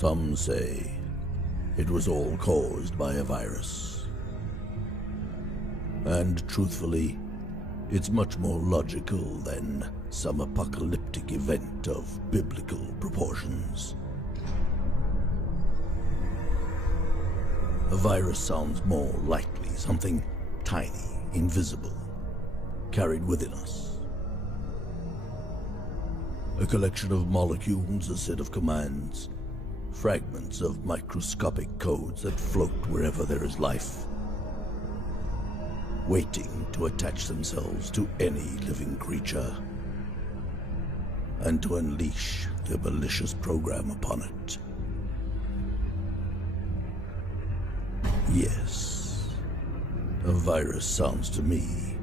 Some say it was all caused by a virus. And truthfully, it's much more logical than some apocalyptic event of biblical proportions. A virus sounds more likely something tiny, invisible, carried within us. A collection of molecules, a set of commands, fragments of microscopic codes that float wherever there is life, waiting to attach themselves to any living creature and to unleash their malicious program upon it. Yes, a virus sounds to me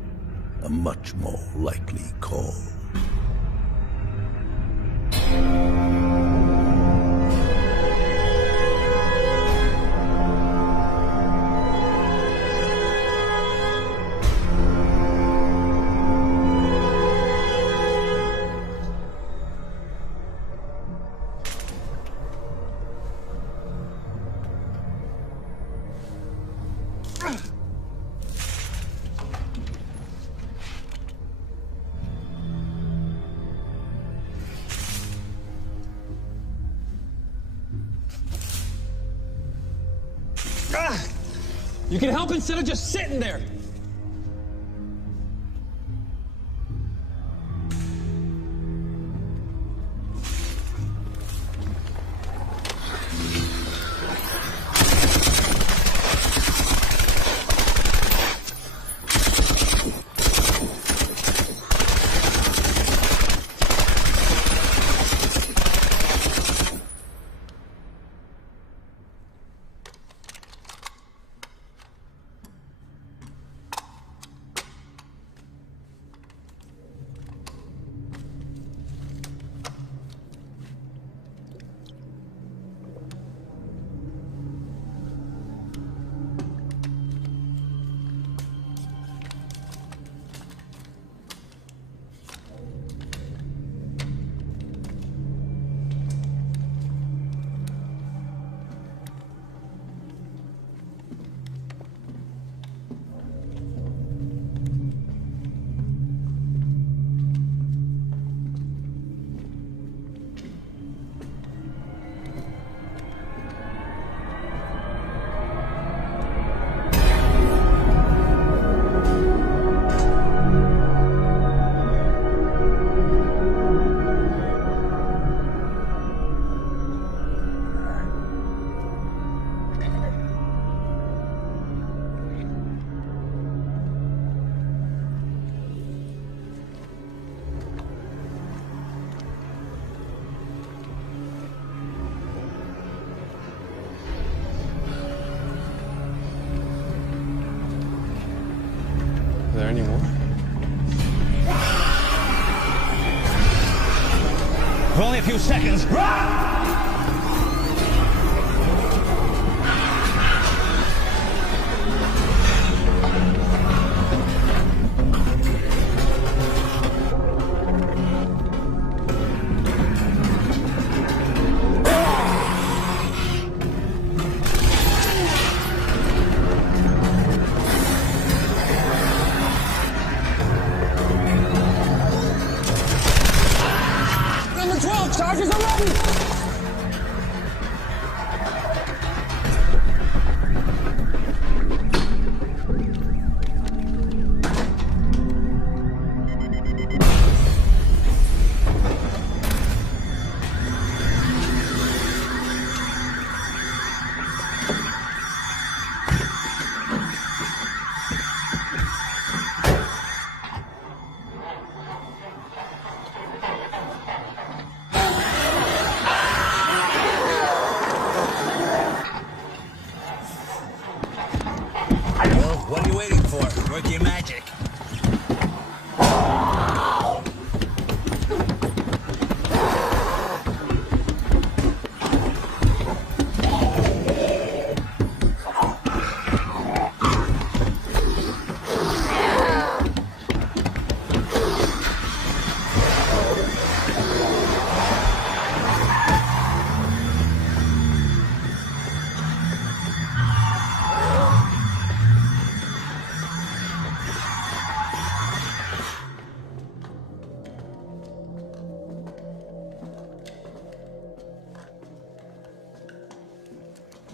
a much more likely call. You can help instead of just sitting there. Are there any more? For only a few seconds. Charges are ready! What are you waiting for? Work your magic.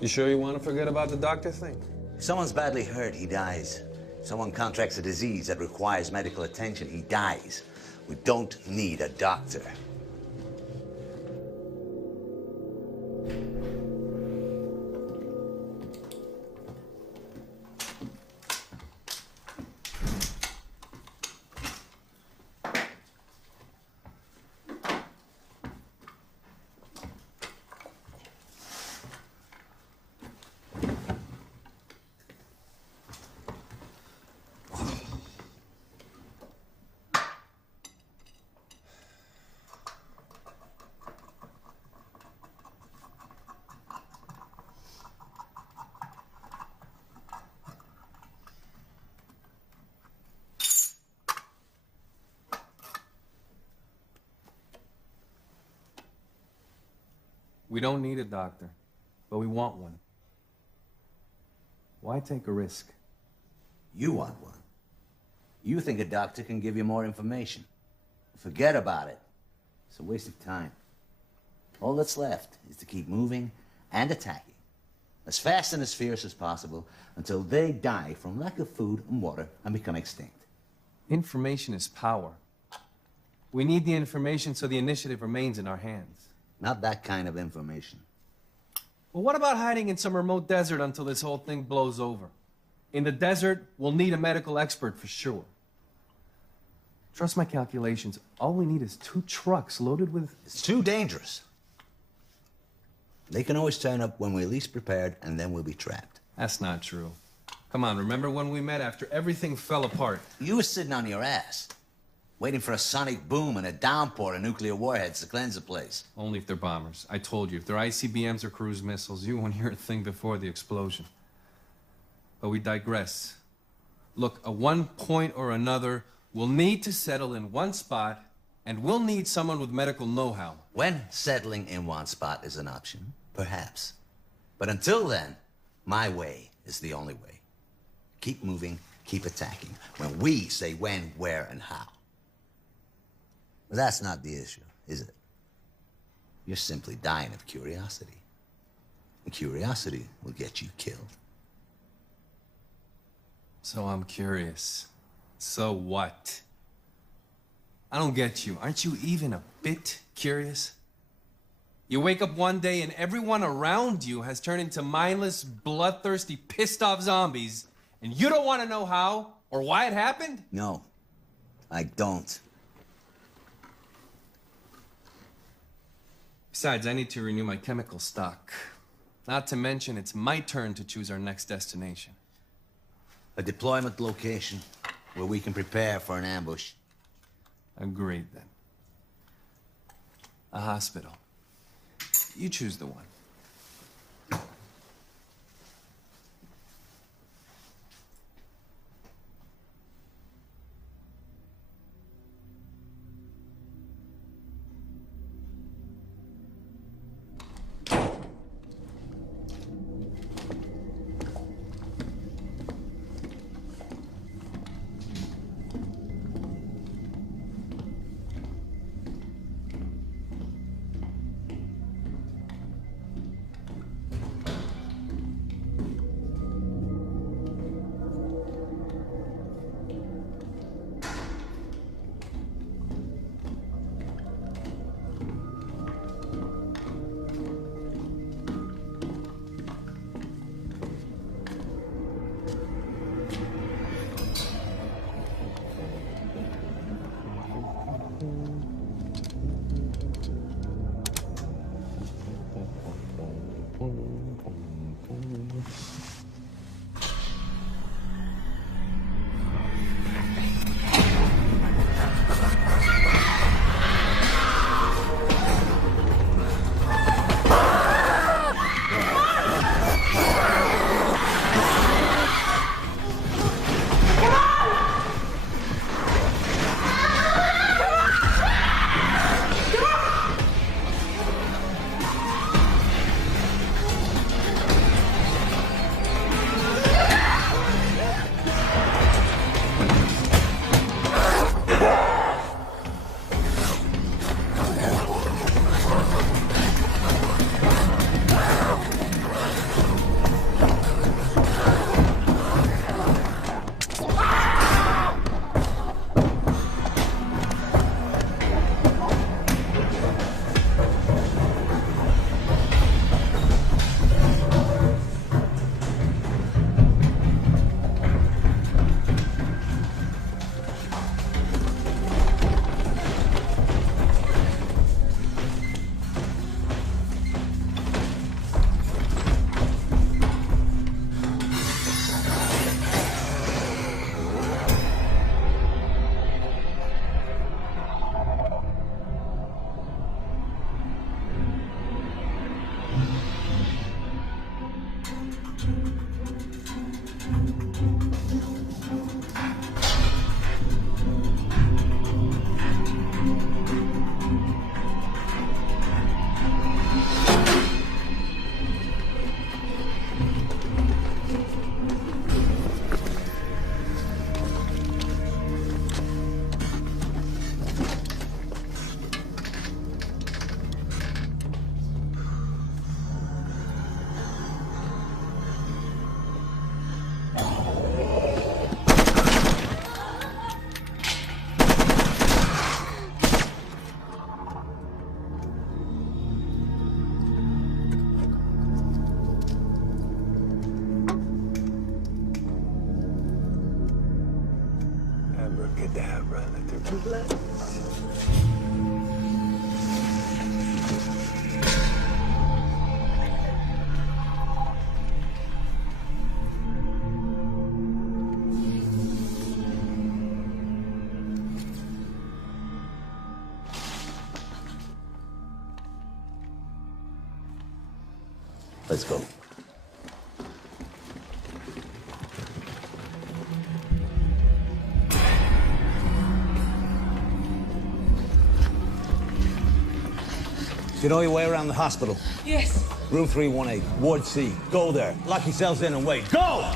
You sure you want to forget about the doctor thing? If someone's badly hurt, he dies. If someone contracts a disease that requires medical attention, he dies. We don't need a doctor. We don't need a doctor, but we want one. Why take a risk? You want one. You think a doctor can give you more information. Forget about it. It's a waste of time. All that's left is to keep moving and attacking, as fast and as fierce as possible, until they die from lack of food and water and become extinct. Information is power. We need the information so the initiative remains in our hands. Not that kind of information. Well, what about hiding in some remote desert until this whole thing blows over? In the desert, we'll need a medical expert for sure. Trust my calculations. All we need is 2 trucks loaded with... It's too dangerous. They can always turn up when we're least prepared, and then we'll be trapped. That's not true. Come on, remember when we met after everything fell apart? You were sitting on your ass, waiting for a sonic boom and a downpour of nuclear warheads to cleanse the place. Only if they're bombers. I told you, if they're ICBMs or cruise missiles, you won't hear a thing before the explosion. But we digress. Look, at one point or another, we'll need to settle in one spot, and we'll need someone with medical know-how. When settling in one spot is an option, perhaps. But until then, my way is the only way. Keep moving, keep attacking, when we say when, where, and how. But that's not the issue, is it? You're simply dying of curiosity. And curiosity will get you killed. So I'm curious. So what? I don't get you. Aren't you even a bit curious? You wake up one day and everyone around you has turned into mindless, bloodthirsty, pissed-off zombies, and you don't want to know how or why it happened? No, I don't. Besides, I need to renew my chemical stock. Not to mention, it's my turn to choose our next destination. A deployment location where we can prepare for an ambush. Agreed, then. A hospital. You choose the one. it down, relative. Relax. Let's go. You know your way around the hospital? Yes. Room 318, Ward C. Go there. Lock yourselves in and wait. Go!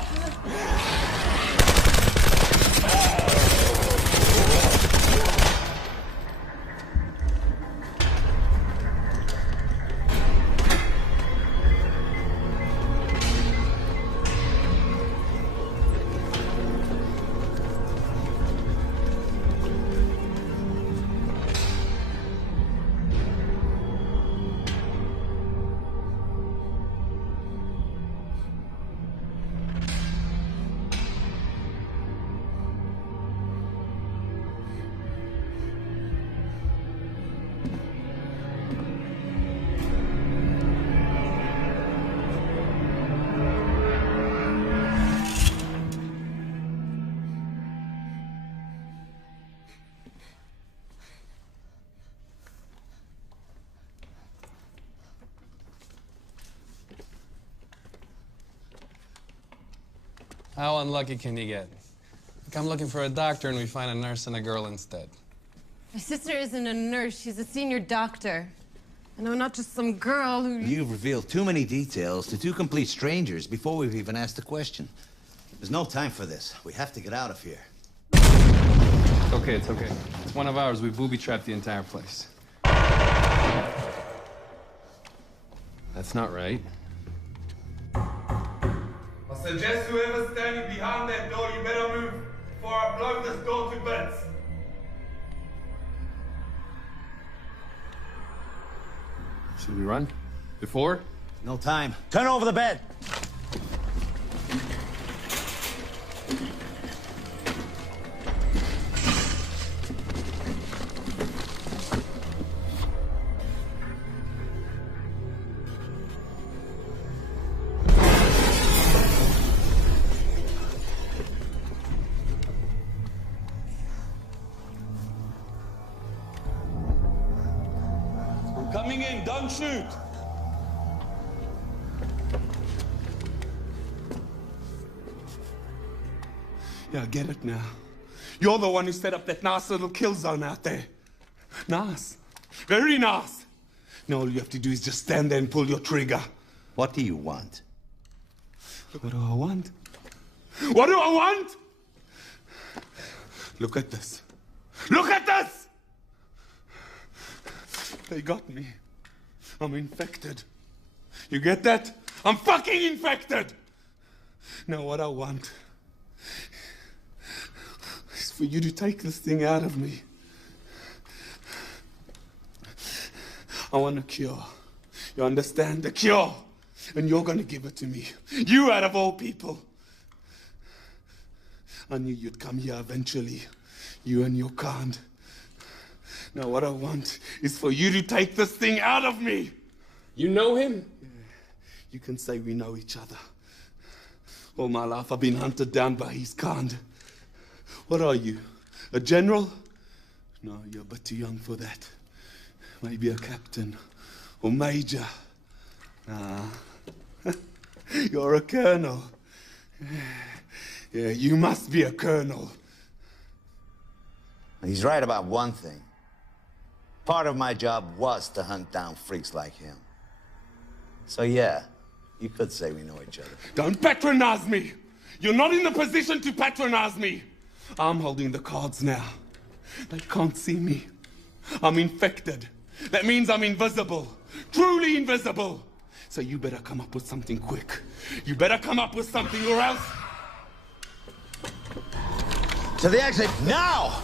How unlucky can you get? Like I'm looking for a doctor and we find a nurse and a girl instead. My sister isn't a nurse, she's a senior doctor. I know, not just some girl who... You've revealed too many details to two complete strangers before we've even asked a question. There's no time for this. We have to get out of here. It's okay, it's okay. It's one of ours. We booby-trapped the entire place. That's not right. I suggest whoever's standing behind that door, you better move before I blow this door to bits. Should we run? Before? No time. Turn over the bed. I'm coming in, don't shoot. Yeah, I get it now. You're the one who set up that nice little kill zone out there. Nice. Very nice. Now all you have to do is just stand there and pull your trigger. What do you want? What do I want? What do I want? Look at this. Look at this! They got me. I'm infected. You get that? I'm fucking infected! Now what I want is for you to take this thing out of me. I want a cure. You understand? A cure. And you're gonna give it to me. You out of all people. I knew you'd come here eventually. You and your kind. Now what I want is for you to take this thing out of me. You know him? Yeah. You can say we know each other. All my life I've been hunted down by his kind. What are you? A general? No, you're a bit too young for that. Maybe a captain or major. Nah. You're a colonel. Yeah, you must be a colonel. He's right about one thing. Part of my job was to hunt down freaks like him. So yeah, you could say we know each other. Don't patronize me! You're not in the position to patronize me! I'm holding the cards now. They can't see me. I'm infected. That means I'm invisible. Truly invisible. So you better come up with something quick. You better come up with something or else... To the exit, now!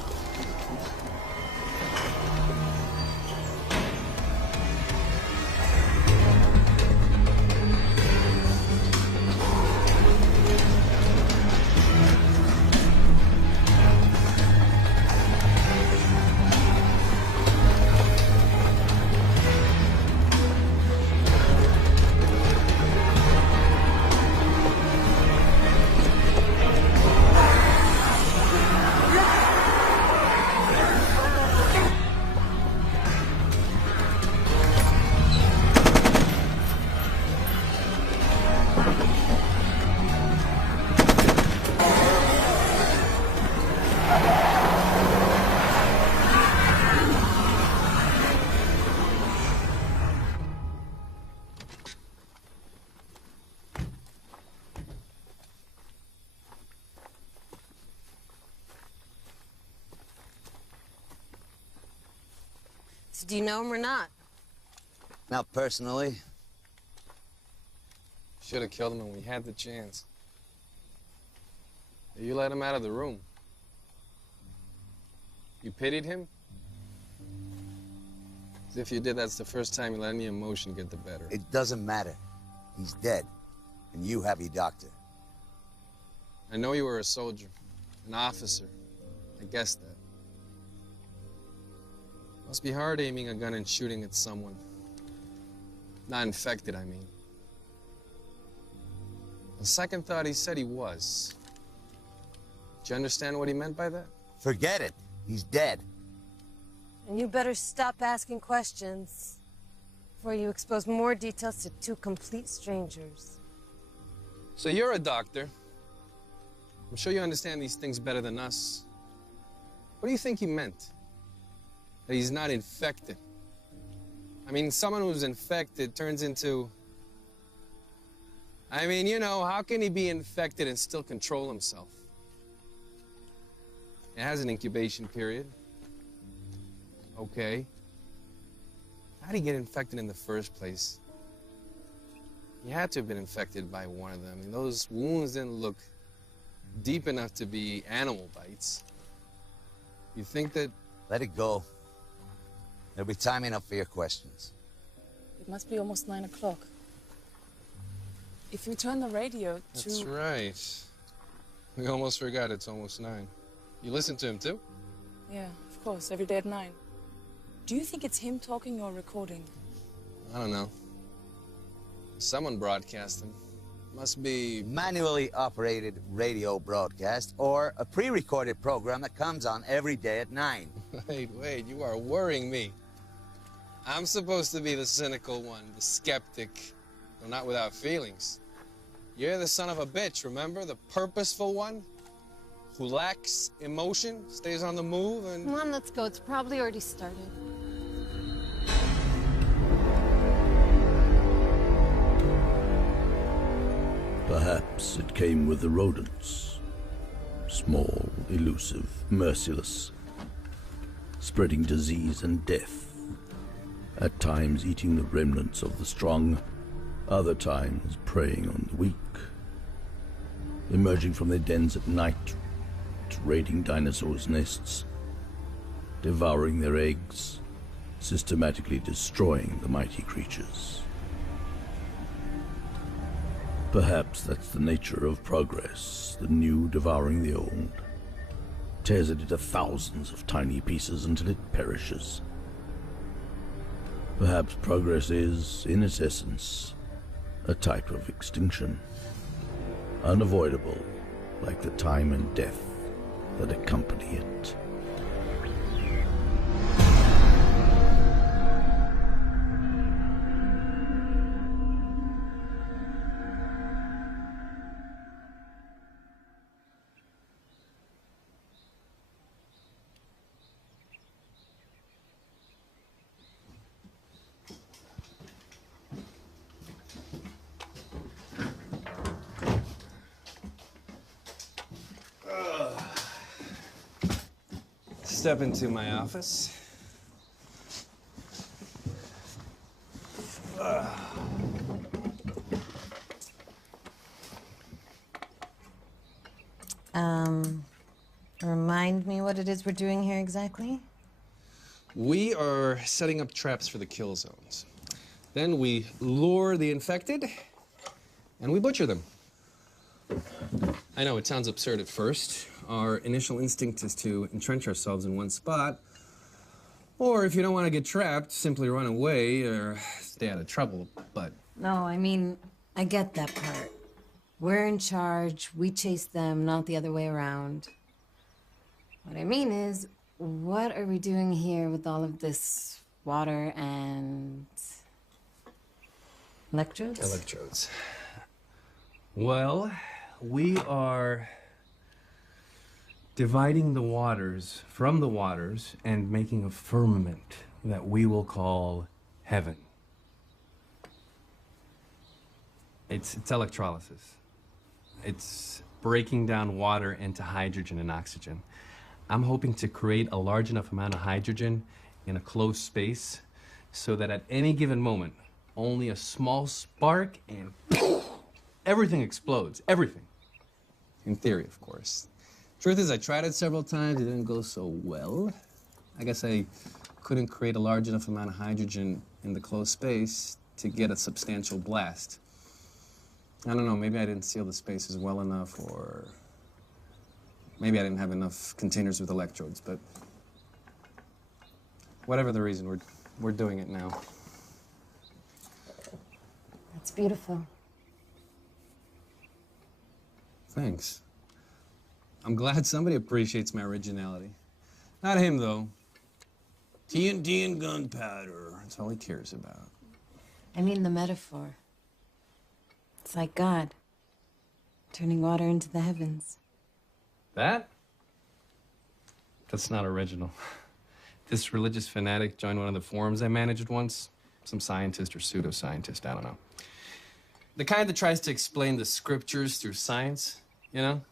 Do you know him or not? Not personally. Should have killed him when we had the chance. You let him out of the room. You pitied him? As if you did, that's the first time you let any emotion get the better. It doesn't matter. He's dead. And you have your doctor. I know you were a soldier, an officer. I guessed that. Must be hard aiming a gun and shooting at someone. Not infected, I mean. On second thought, he said he was. Do you understand what he meant by that? Forget it. He's dead. And you better stop asking questions before you expose more details to two complete strangers. So you're a doctor. I'm sure you understand these things better than us. What do you think he meant? That he's not infected? I mean, someone who's infected turns into... I mean, you know, how can he be infected and still control himself? It has an incubation period. Okay. How did he get infected in the first place? He had to have been infected by one of them. And those wounds didn't look deep enough to be animal bites. You think that... Let it go. There'll be time enough for your questions. It must be almost 9 o'clock. If we turn the radio to... That's right. We almost forgot it's almost 9. You listen to him too? Yeah, of course, every day at 9. Do you think it's him talking or recording? I don't know. Someone broadcast him. Must be... Manually operated radio broadcast or a pre-recorded program that comes on every day at 9. Wait, you are worrying me. I'm supposed to be the cynical one, the skeptic, though not without feelings. You're the son of a bitch, remember? The purposeful one? Who lacks emotion, stays on the move, and... Come on, let's go. It's probably already started. Perhaps it came with the rodents. Small, elusive, merciless, spreading disease and death. At times eating the remnants of the strong, other times preying on the weak. Emerging from their dens at night, raiding dinosaurs' nests, devouring their eggs, systematically destroying the mighty creatures. Perhaps that's the nature of progress, the new devouring the old. Tears it into thousands of tiny pieces until it perishes. Perhaps progress is, in its essence, a type of extinction. Unavoidable, like the time and death that accompany it. Step into my office. Remind me what it is we're doing here exactly? We are setting up traps for the kill zones. Then we lure the infected, and we butcher them. I know it sounds absurd at first. Our initial instinct is to entrench ourselves in one spot. Or if you don't want to get trapped, simply run away or stay out of trouble, but... No, I mean, I get that part. We're in charge, we chase them, not the other way around. What I mean is, what are we doing here with all of this water and... electrodes? Electrodes. Well, we are dividing the waters from the waters and making a firmament that we will call heaven. It's electrolysis. It's breaking down water into hydrogen and oxygen. I'm hoping to create a large enough amount of hydrogen in a closed space so that at any given moment, only a small spark and everything explodes. Everything. In theory, of course. Truth is, I tried it several times. It didn't go so well. I guess I couldn't create a large enough amount of hydrogen in the closed space to get a substantial blast. I don't know, maybe I didn't seal the spaces well enough, or maybe I didn't have enough containers with electrodes, but whatever the reason, we're doing it now. That's beautiful. Thanks. I'm glad somebody appreciates my originality. Not him, though. TNT and gunpowder. That's all he cares about. I mean the metaphor. It's like God, turning water into the heavens. That? That's not original. This religious fanatic joined one of the forums I managed once. Some scientist or pseudoscientist, I don't know. The kind that tries to explain the scriptures through science, you know?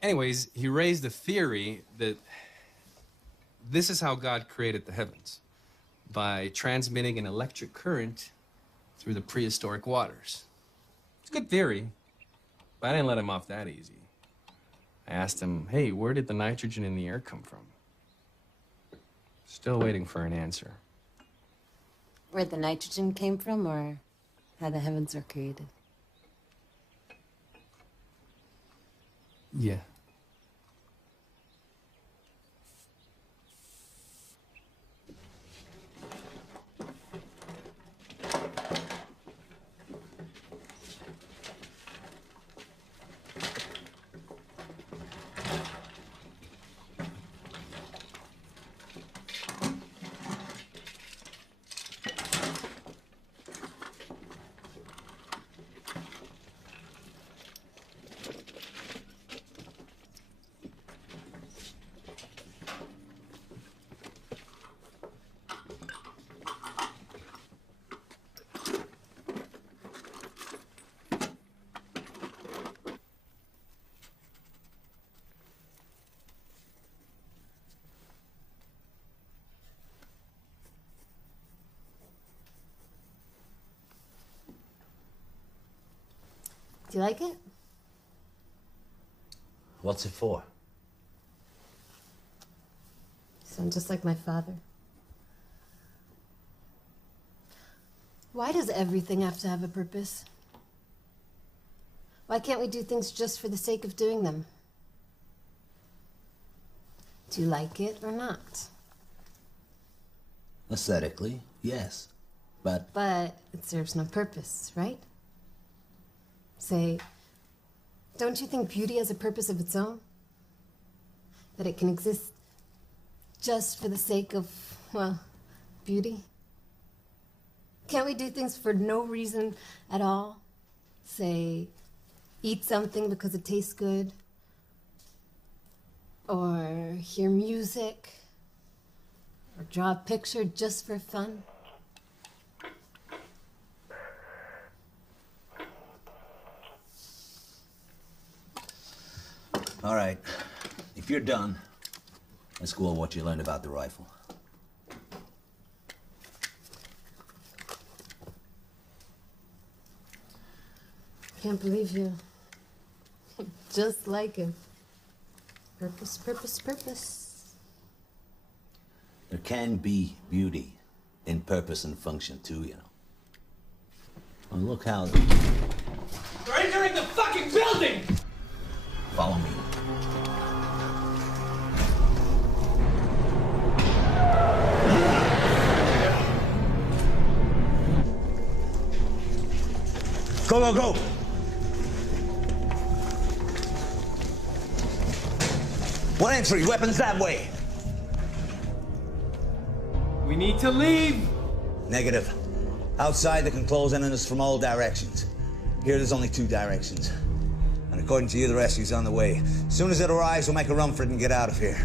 Anyways, he raised the theory that this is how God created the heavens, by transmitting an electric current through the prehistoric waters. It's a good theory, but I didn't let him off that easy. I asked him, hey, where did the nitrogen in the air come from? Still waiting for an answer. Where the nitrogen came from, or how the heavens were created? Yeah. Do you like it? What's it for? You sound just like my father. Why does everything have to have a purpose? Why can't we do things just for the sake of doing them? Do you like it or not? Aesthetically, yes. But it serves no purpose, right? Say, don't you think beauty has a purpose of its own? That it can exist just for the sake of, well, beauty? Can't we do things for no reason at all? Say, eat something because it tastes good? Or hear music? Or draw a picture just for fun? all right, if you're done, let's go over what you learned about the rifle. Can't believe you. Just like him. Purpose, purpose, purpose. There can be beauty in purpose and function too, you know. Well, look how... They're entering the fucking building! Follow me. Go, go, go! One entry, weapons that way. We need to leave! Negative. Outside, they can close in on us from all directions. Here, there's only 2 directions. And according to you, the rescue's on the way. As soon as it arrives, we'll make a run for it and get out of here.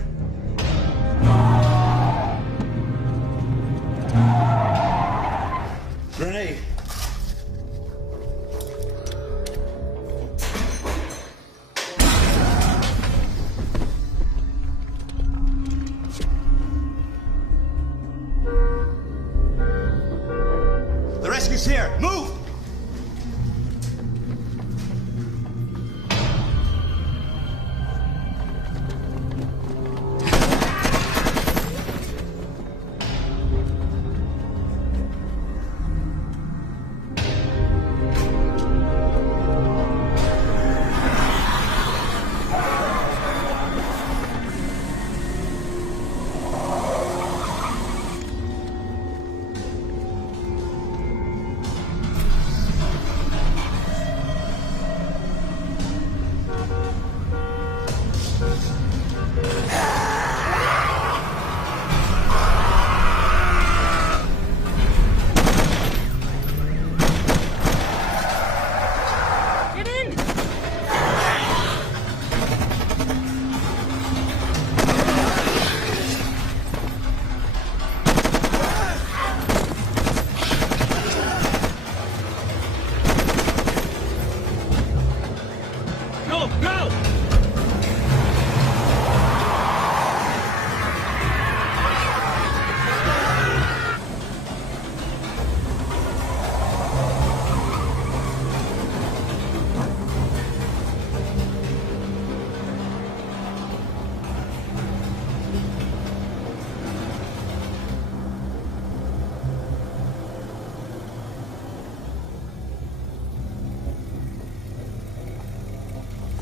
Grenade.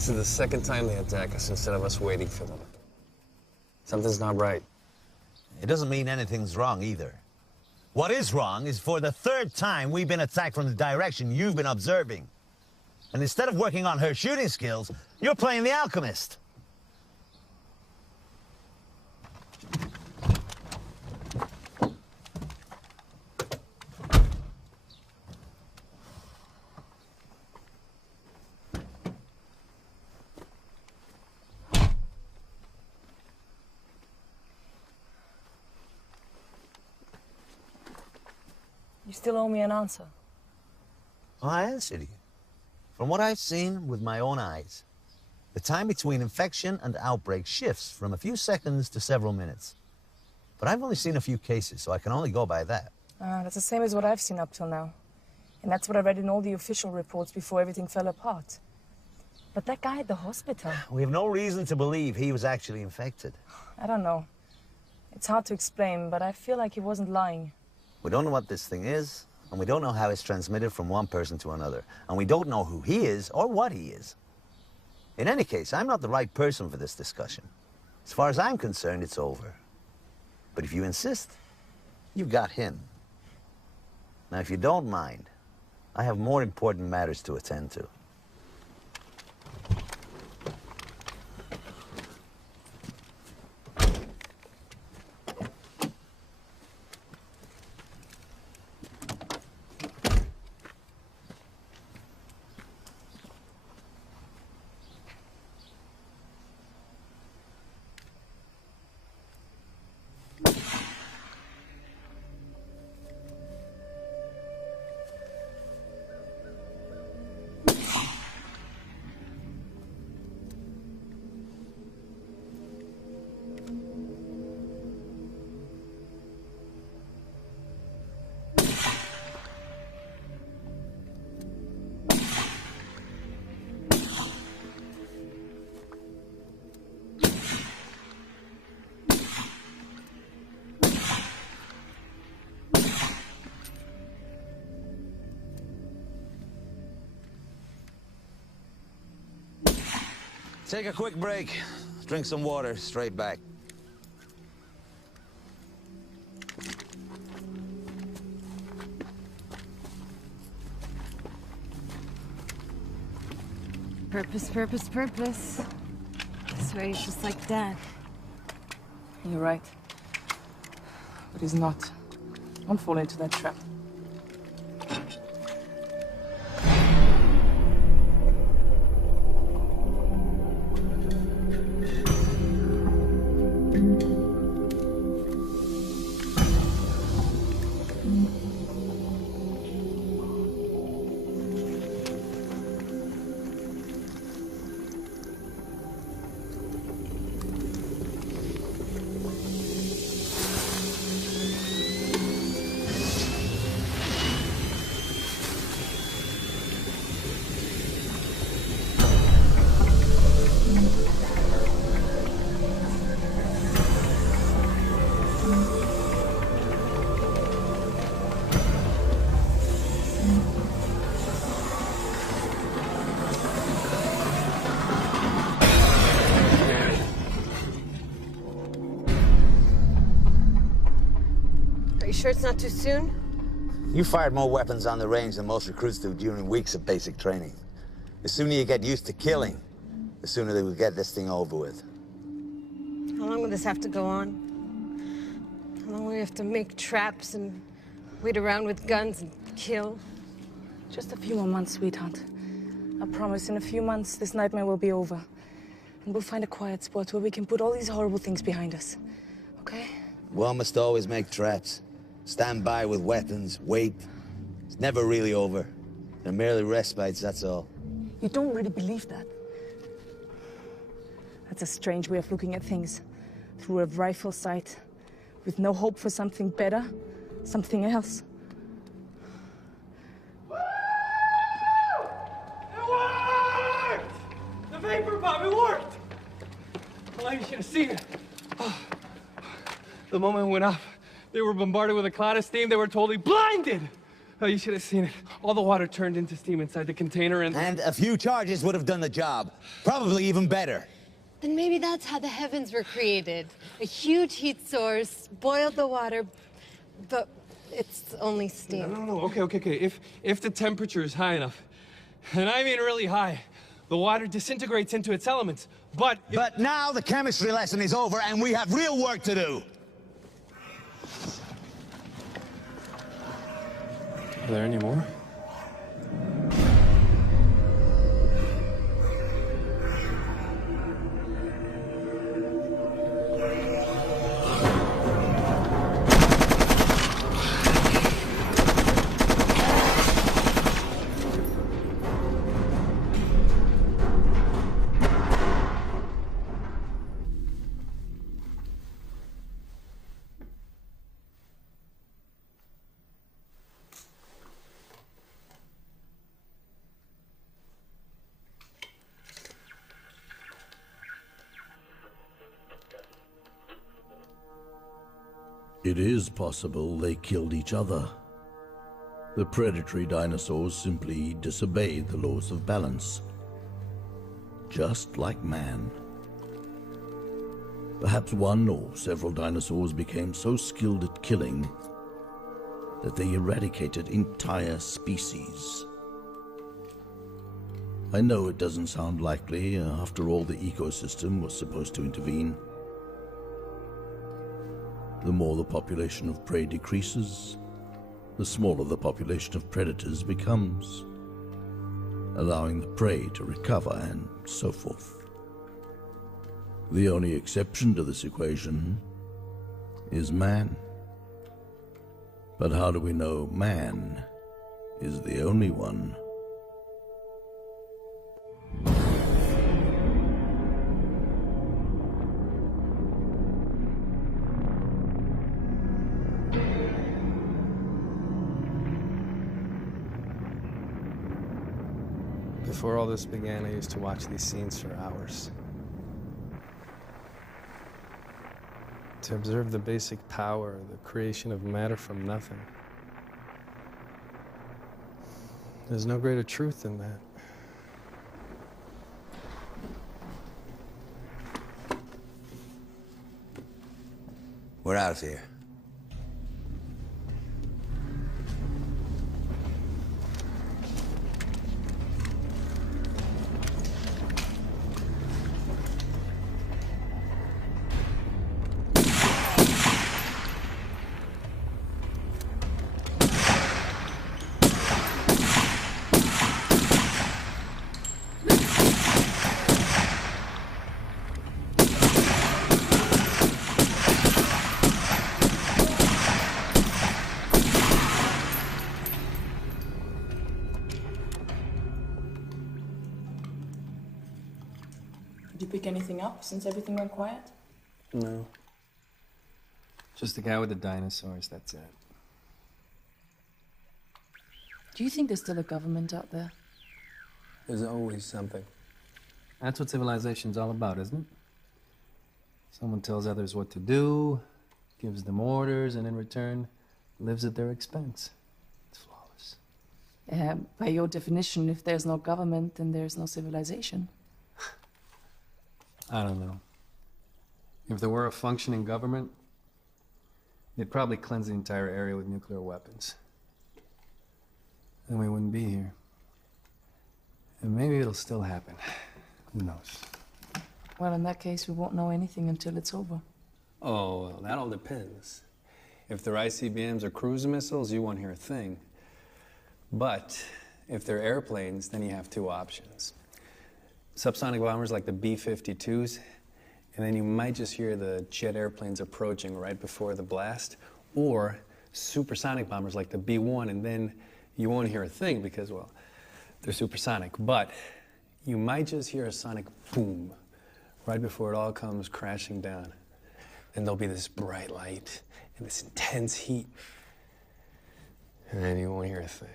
This is the second time they attack us instead of us waiting for them. Something's not right. It doesn't mean anything's wrong either. What is wrong is for the third time we've been attacked from the direction you've been observing. And instead of working on her shooting skills, you're playing the alchemist. You still owe me an answer. Well, I answered you. From what I've seen with my own eyes, the time between infection and outbreak shifts from a few seconds to several minutes. But I've only seen a few cases, so I can only go by that. That's the same as what I've seen up till now. And that's what I read in all the official reports before everything fell apart. But that guy at the hospital... We have no reason to believe he was actually infected. I don't know. It's hard to explain, but I feel like he wasn't lying. We don't know what this thing is, and we don't know how it's transmitted from one person to another. And we don't know who he is or what he is. In any case, I'm not the right person for this discussion. As far as I'm concerned, it's over. But if you insist, you've got him. Now, if you don't mind, I have more important matters to attend to. Take a quick break, drink some water, straight back. Purpose, purpose, purpose. This way is just like Dad. You're right. But he's not. Don't fall into that trap. Sure it's not too soon? You fired more weapons on the range than most recruits do during weeks of basic training. The sooner you get used to killing, the sooner they will get this thing over with. How long will this have to go on? How long will we have to make traps and wait around with guns and kill? Just a few more months, sweetheart. I promise, in a few months, this nightmare will be over. And we'll find a quiet spot where we can put all these horrible things behind us. Okay? One must always make traps. Stand by with weapons, wait. It's never really over. They're merely respites, that's all. You don't really believe that? That's a strange way of looking at things. Through a rifle sight, with no hope for something better, something else. It worked! The vapor bomb, it worked! Well, you should have seen it. Oh. The moment it went off, they were bombarded with a cloud of steam. They were totally blinded. Oh, you should have seen it. All the water turned into steam inside the container and... And a few charges would have done the job. Probably even better. Then maybe that's how the heavens were created. A huge heat source, boiled the water, but it's only steam. No. Okay. If the temperature is high enough, and I mean really high, the water disintegrates into its elements, but... But now the chemistry lesson is over and we have real work to do. Are there any more? It is possible they killed each other. The predatory dinosaurs simply disobeyed the laws of balance. Just like man. Perhaps one or several dinosaurs became so skilled at killing that they eradicated entire species. I know it doesn't sound likely. After all, the ecosystem was supposed to intervene. The more the population of prey decreases, the smaller the population of predators becomes, allowing the prey to recover and so forth. The only exception to this equation is man. But how do we know man is the only one? Before all this began, I used to watch these scenes for hours. To observe the basic power, the creation of matter from nothing. There's no greater truth than that. We're out of here. Did you pick anything up since everything went quiet? No. Just the guy with the dinosaurs, that's it. Do you think there's still a government out there? There's always something. That's what civilization's all about, isn't it? Someone tells others what to do, gives them orders, and in return, lives at their expense. It's flawless. By your definition, if there's no government, then there's no civilization. I don't know. If there were a functioning government, they'd probably cleanse the entire area with nuclear weapons. Then we wouldn't be here. And maybe it'll still happen. Who knows? Well, in that case, we won't know anything until it's over. Oh, well, that all depends. If they're ICBMs or cruise missiles, you won't hear a thing. But if they're airplanes, then you have two options. Subsonic bombers like the B-52s, and then you might just hear the jet airplanes approaching right before the blast, or supersonic bombers like the B-1, and then you won't hear a thing because, well, they're supersonic. But you might just hear a sonic boom right before it all comes crashing down. And there'll be this bright light and this intense heat, and then you won't hear a thing.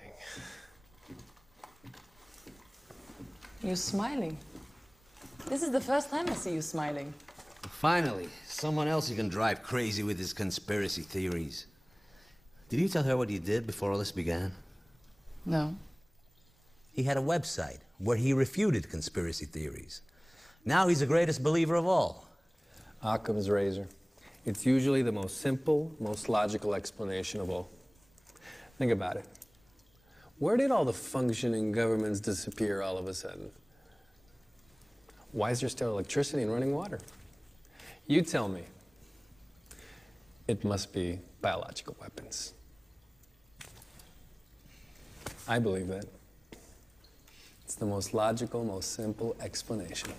You're smiling. This is the first time I see you smiling. Finally, someone else who can drive crazy with his conspiracy theories. Did you tell her what you did before all this began? No. He had a website where he refuted conspiracy theories. Now he's the greatest believer of all. Occam's razor. It's usually the most simple, most logical explanation of all. Think about it. Where did all the functioning governments disappear all of a sudden? Why is there still electricity and running water? You tell me. It must be biological weapons. I believe that. It's the most logical, most simple explanation.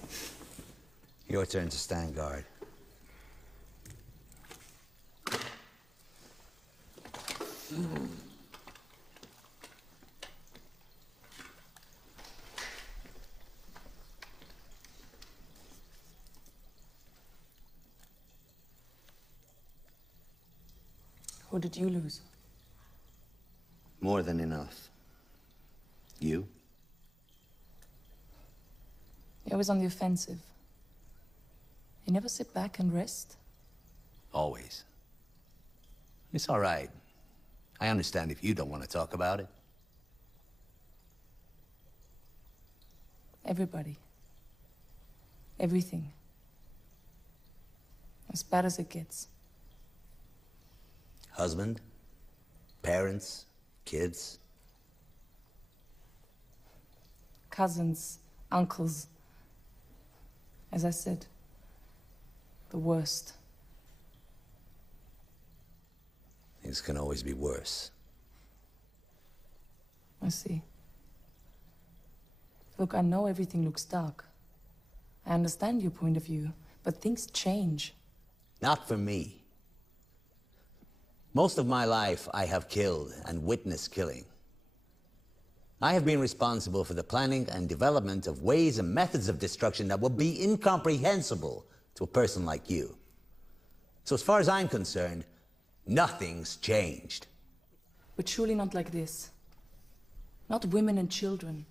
Your turn to stand guard. Who did you lose? More than enough. You? You're always on the offensive. You never sit back and rest? Always. It's all right. I understand if you don't want to talk about it. Everybody. Everything. As bad as it gets. Husband, parents, kids. Cousins, uncles. As I said, the worst. Things can always be worse. I see. Look, I know everything looks dark. I understand your point of view, but things change. Not for me. Most of my life, I have killed and witnessed killing. I have been responsible for the planning and development of ways and methods of destruction that would be incomprehensible to a person like you. So as far as I'm concerned, nothing's changed. But surely not like this. Not women and children.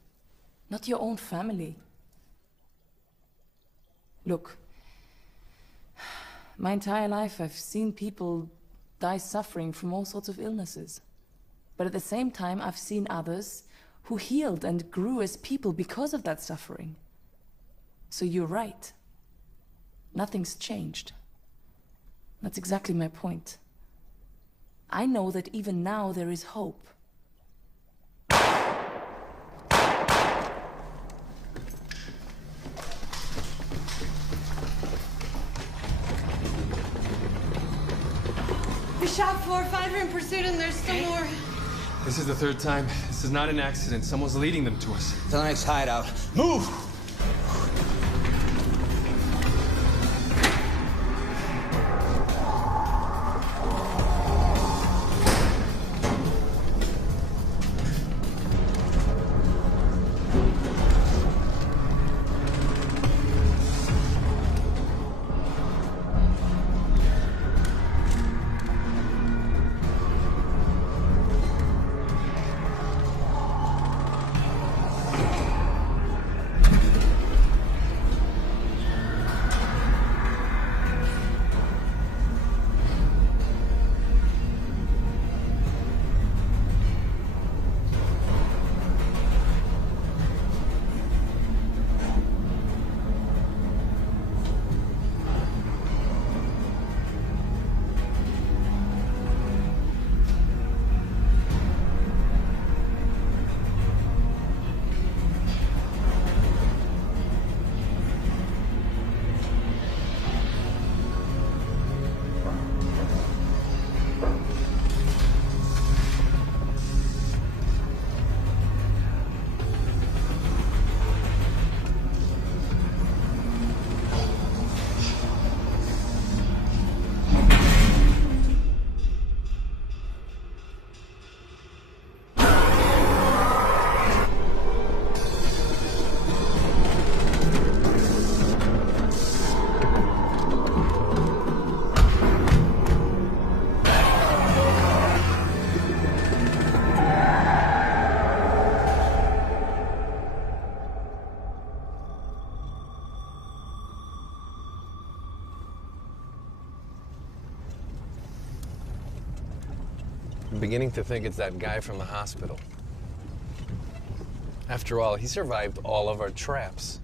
Not your own family. Look, my entire life I've seen people die suffering from all sorts of illnesses. But at the same time, I've seen others who healed and grew as people because of that suffering. So you're right. Nothing's changed. That's exactly my point. I know that even now there is hope. We shot 4 or 5 in pursuit and there's still more. This is the third time. This is not an accident. Someone's leading them to us. To the next hideout. Move! I'm beginning to think it's that guy from the hospital. After all, he survived all of our traps.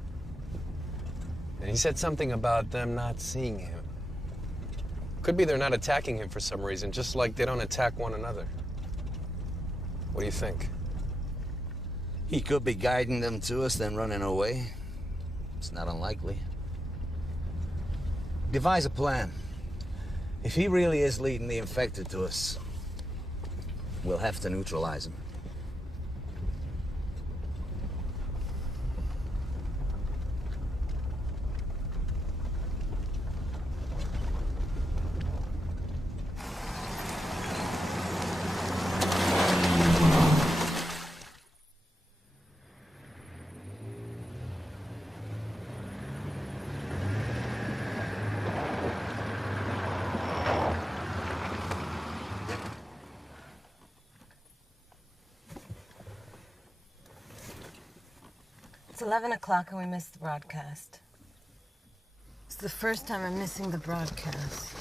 And he said something about them not seeing him. Could be they're not attacking him for some reason, just like they don't attack one another. What do you think? He could be guiding them to us, then running away. It's not unlikely. Devise a plan. If he really is leading the infected to us, we'll have to neutralize him. It's 11 o'clock and we missed the broadcast. It's the first time I'm missing the broadcast.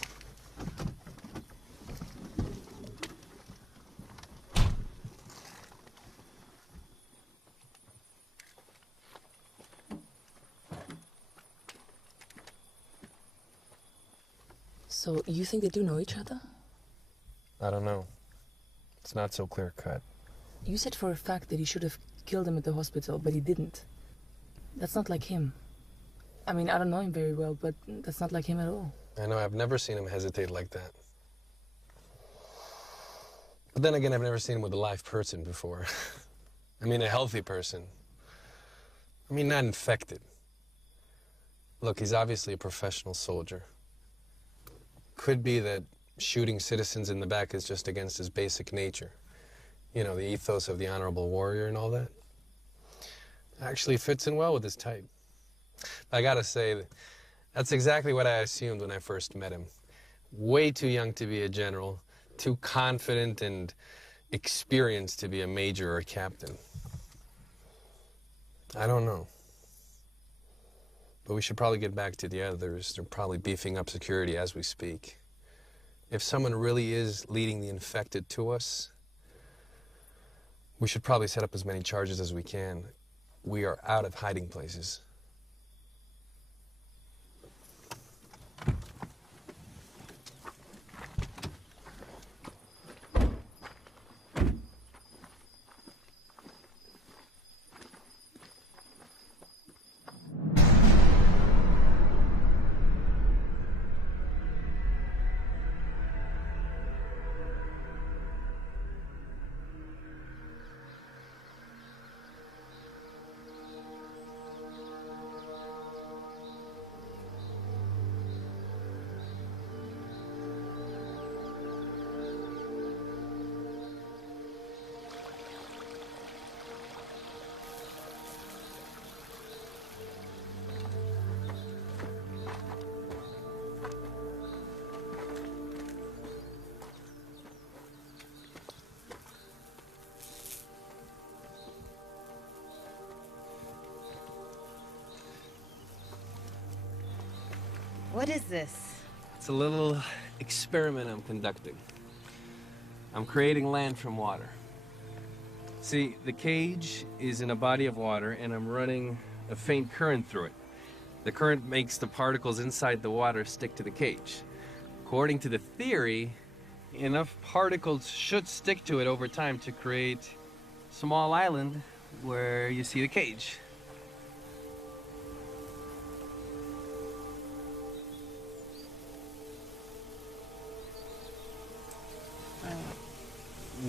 So, you think they do know each other? I don't know. It's not so clear-cut. You said for a fact that he should have killed him at the hospital, but he didn't. That's not like him. I mean, I don't know him very well, but that's not like him at all. I know, I've never seen him hesitate like that. But then again, I've never seen him with a live person before. I mean, a healthy person. I mean, not infected. Look, he's obviously a professional soldier. Could be that shooting citizens in the back is just against his basic nature. You know, the ethos of the honorable warrior and all that. Actually fits in well with his type. I gotta say, that's exactly what I assumed when I first met him. Way too young to be a general, too confident and experienced to be a major or a captain. I don't know. But we should probably get back to the others. They're probably beefing up security as we speak. If someone really is leading the infected to us, we should probably set up as many charges as we can. We are out of hiding places. What is this? It's a little experiment I'm conducting. I'm creating land from water. See, the cage is in a body of water, and I'm running a faint current through it. The current makes the particles inside the water stick to the cage. According to the theory, enough particles should stick to it over time to create a small island where you see the cage.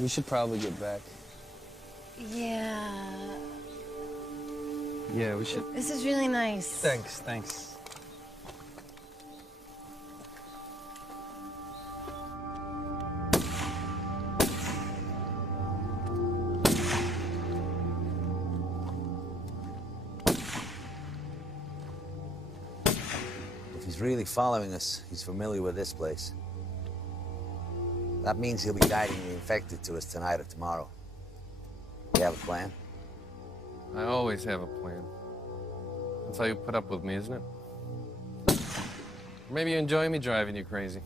We should probably get back. Yeah. Yeah, we should. This is really nice. Thanks. If he's really following us, he's familiar with this place. That means he'll be guiding the infected to us tonight or tomorrow. You have a plan? I always have a plan. That's how you put up with me, isn't it? Or maybe you enjoy me driving you crazy.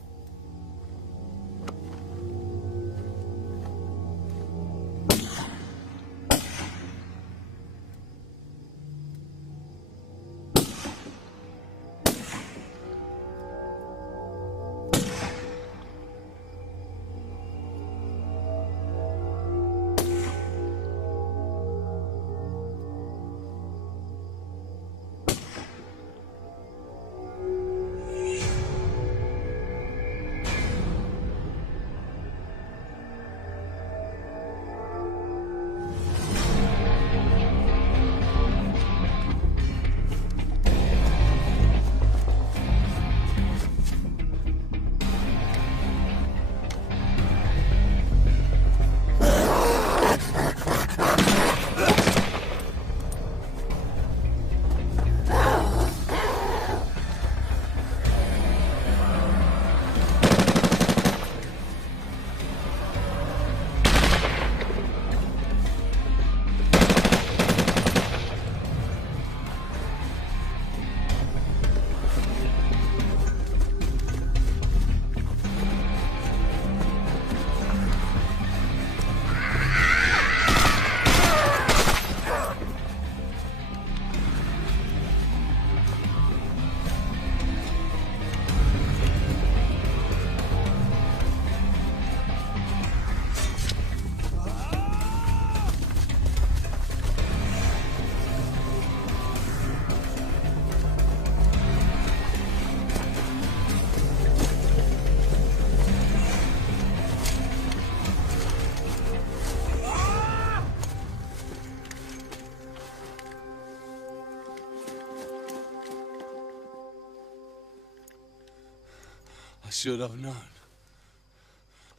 should have known.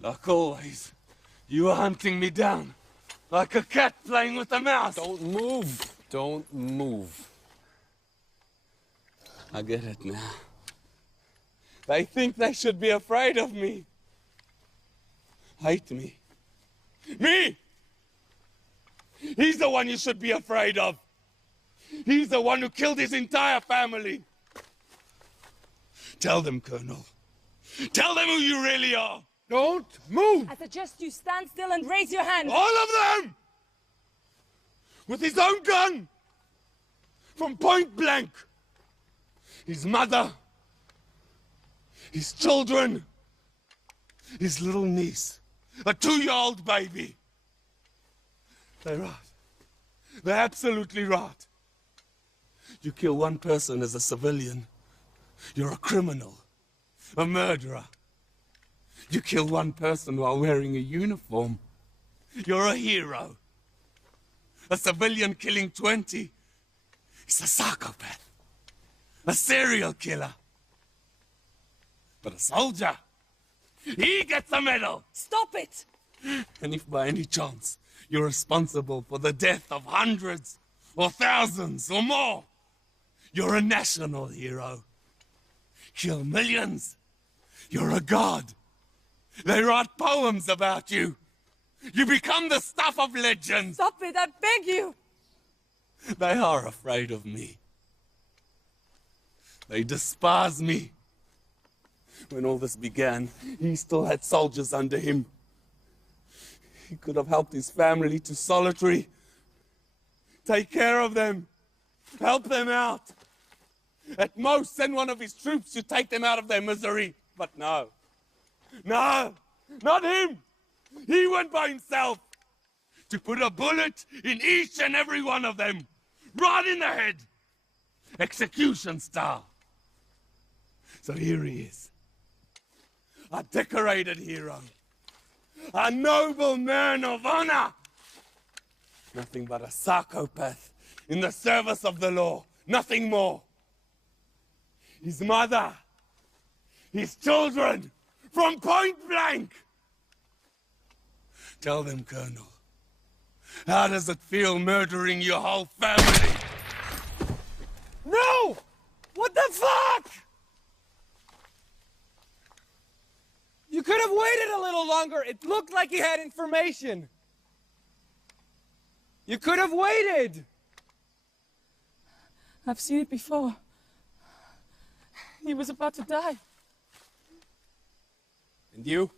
Like always, you were hunting me down. Like a cat playing with a mouse. Don't move. Don't move. I get it now. They think they should be afraid of me. Hate me. Me! He's the one you should be afraid of. He's the one who killed his entire family. Tell them, Colonel. Tell them who you really are. Don't move! I suggest you stand still and raise your hand. All of them! With his own gun! From point blank! His mother, his children, his little niece, a 2-year-old baby. They're right. They're absolutely right. You kill one person as a civilian, you're a criminal, a murderer. You kill one person while wearing a uniform, you're a hero. A civilian killing 20 is a psychopath. A serial killer. But a soldier, he gets a medal. Stop it! And if by any chance you're responsible for the death of hundreds or thousands or more, you're a national hero. Kill millions, you're a god. They write poems about you. You become the stuff of legends. Stop it, I beg you! They are afraid of me. They despise me. When all this began, he still had soldiers under him. He could have helped his family to solitary. Take care of them. Help them out. At most, send one of his troops to take them out of their misery. But no. No, not him. He went by himself to put a bullet in each and every one of them. Right in the head. Execution style. So here he is. A decorated hero. A noble man of honor. Nothing but a psychopath in the service of the law. Nothing more. His mother. His children. From point blank. Tell them, Colonel. How does it feel murdering your whole family? No! What the fuck? You could have waited a little longer. It looked like he had information. You could have waited. I've seen it before. He was about to die. And you?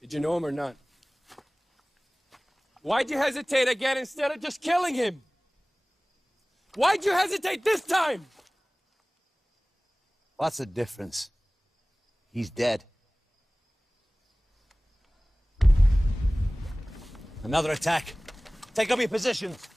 Did you know him or not? Why'd you hesitate again instead of just killing him? Why'd you hesitate this time? What's the difference? He's dead. Another attack. Take up your positions.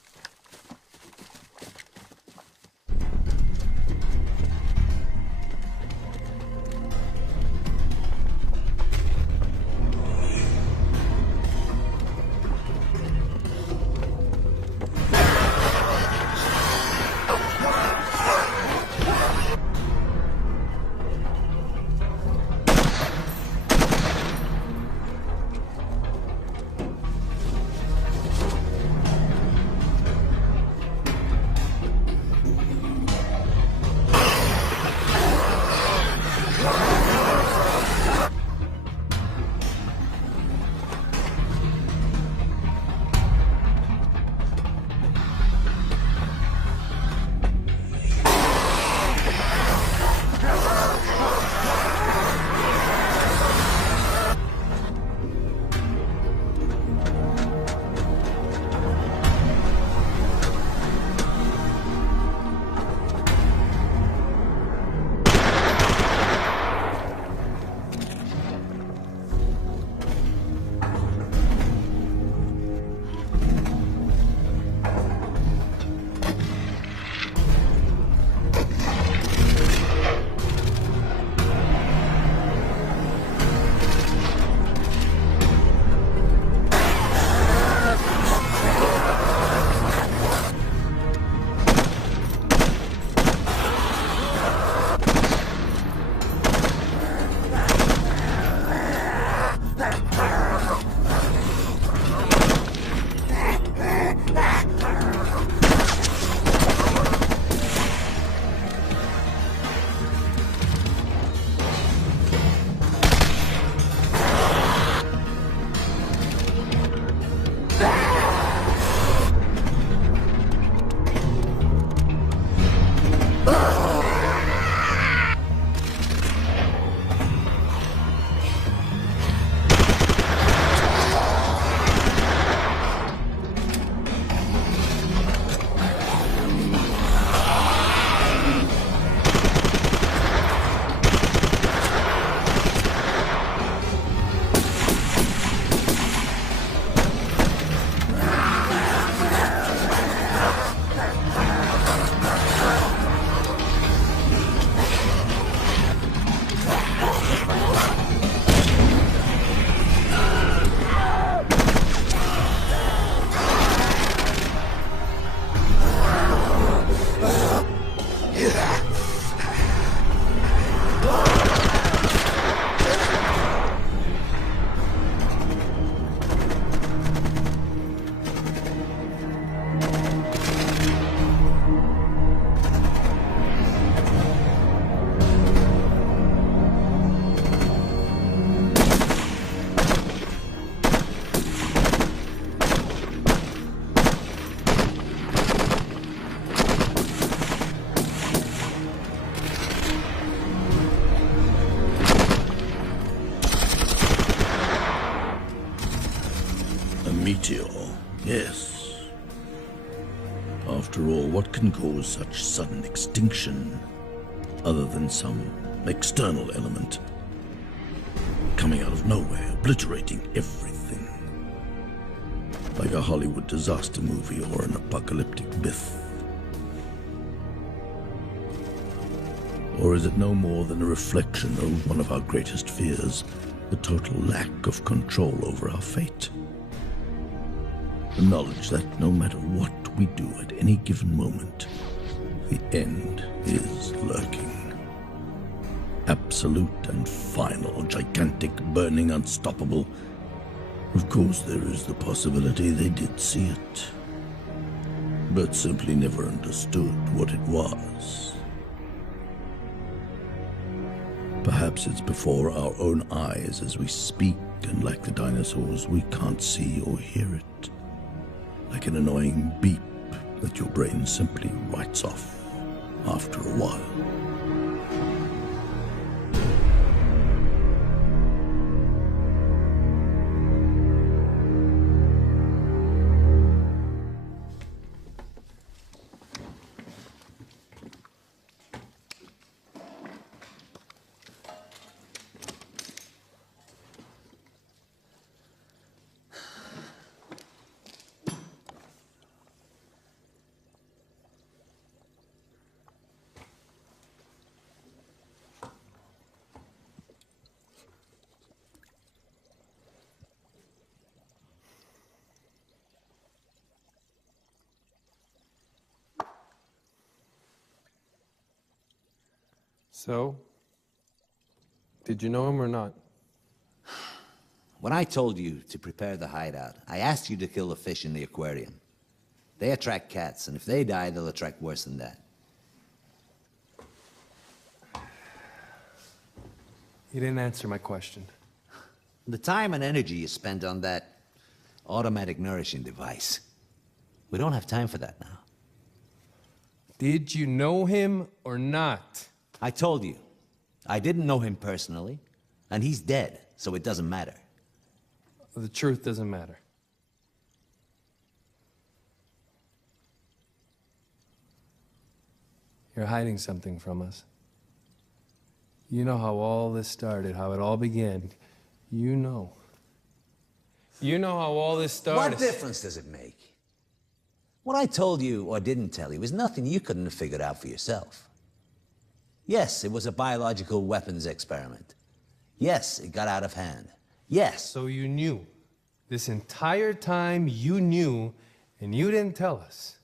meteor, yes. After all, what can cause such sudden extinction other than some external element coming out of nowhere, obliterating everything? Like a Hollywood disaster movie or an apocalyptic myth. Or is it no more than a reflection of one of our greatest fears, the total lack of control over our fate? The knowledge that no matter what we do at any given moment, the end is lurking. Absolute and final, gigantic, burning, unstoppable. Of course, there is the possibility they did see it, but simply never understood what it was. Perhaps it's before our own eyes as we speak, and like the dinosaurs, we can't see or hear it. Like an annoying beep that your brain simply writes off after a while. So, did you know him or not? When I told you to prepare the hideout, I asked you to kill the fish in the aquarium. They attract cats, and if they die, they'll attract worse than that. You didn't answer my question. The time and energy you spent on that automatic nourishing device. We don't have time for that now. Did you know him or not? I told you. I didn't know him personally, and he's dead, so it doesn't matter. The truth doesn't matter. You're hiding something from us. You know how all this started, how it all began. You know. You know how all this started. What difference does it make? What I told you or didn't tell you is nothing you couldn't have figured out for yourself. Yes, it was a biological weapons experiment. Yes, it got out of hand. Yes. So you knew. This entire time you knew, and you didn't tell us.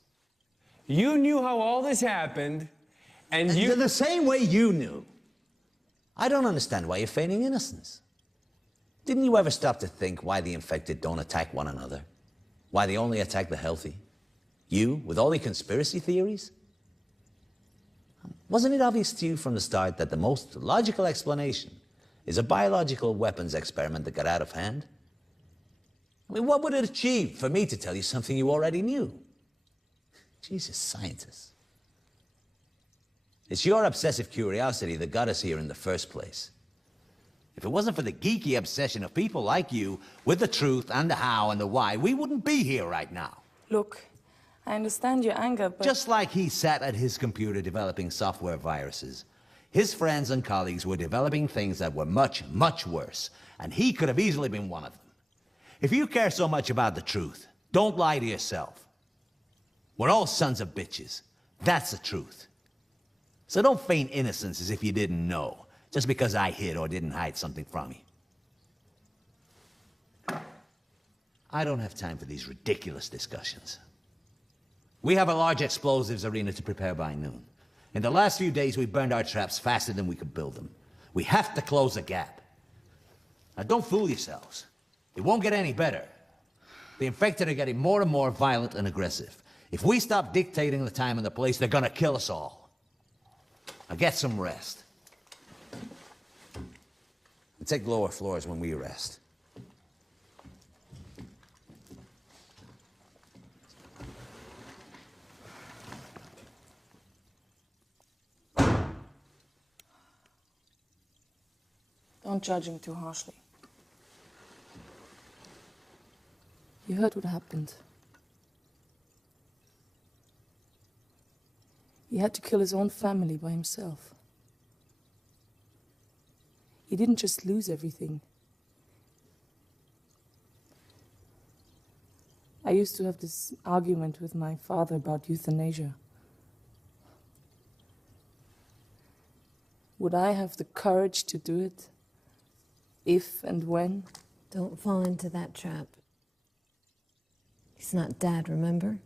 You knew how all this happened, and you... the same way you knew. I don't understand why you're feigning innocence. Didn't you ever stop to think why the infected don't attack one another? Why they only attack the healthy? You, with all your conspiracy theories? Wasn't it obvious to you from the start that the most logical explanation is a biological weapons experiment that got out of hand? I mean, what would it achieve for me to tell you something you already knew? Jesus, scientists. It's your obsessive curiosity that got us here in the first place. If it wasn't for the geeky obsession of people like you with the truth and the how and the why, we wouldn't be here right now. Look, I understand your anger, but... Just like he sat at his computer developing software viruses, his friends and colleagues were developing things that were much, much worse, and he could have easily been one of them. If you care so much about the truth, don't lie to yourself. We're all sons of bitches. That's the truth. So don't feign innocence as if you didn't know, just because I hid or didn't hide something from you. I don't have time for these ridiculous discussions. We have a large explosives arena to prepare by noon. In the last few days, we burned our traps faster than we could build them. We have to close the gap. Now, don't fool yourselves. It won't get any better. The infected are getting more and more violent and aggressive. If we stop dictating the time and the place, they're gonna kill us all. Now, get some rest. And take lower floors when we rest. Don't judge him too harshly. You heard what happened. He had to kill his own family by himself. He didn't just lose everything. I used to have this argument with my father about euthanasia. Would I have the courage to do it? If and when? Don't fall into that trap. He's not Dad, remember?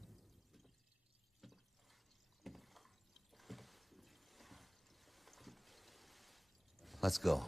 Let's go.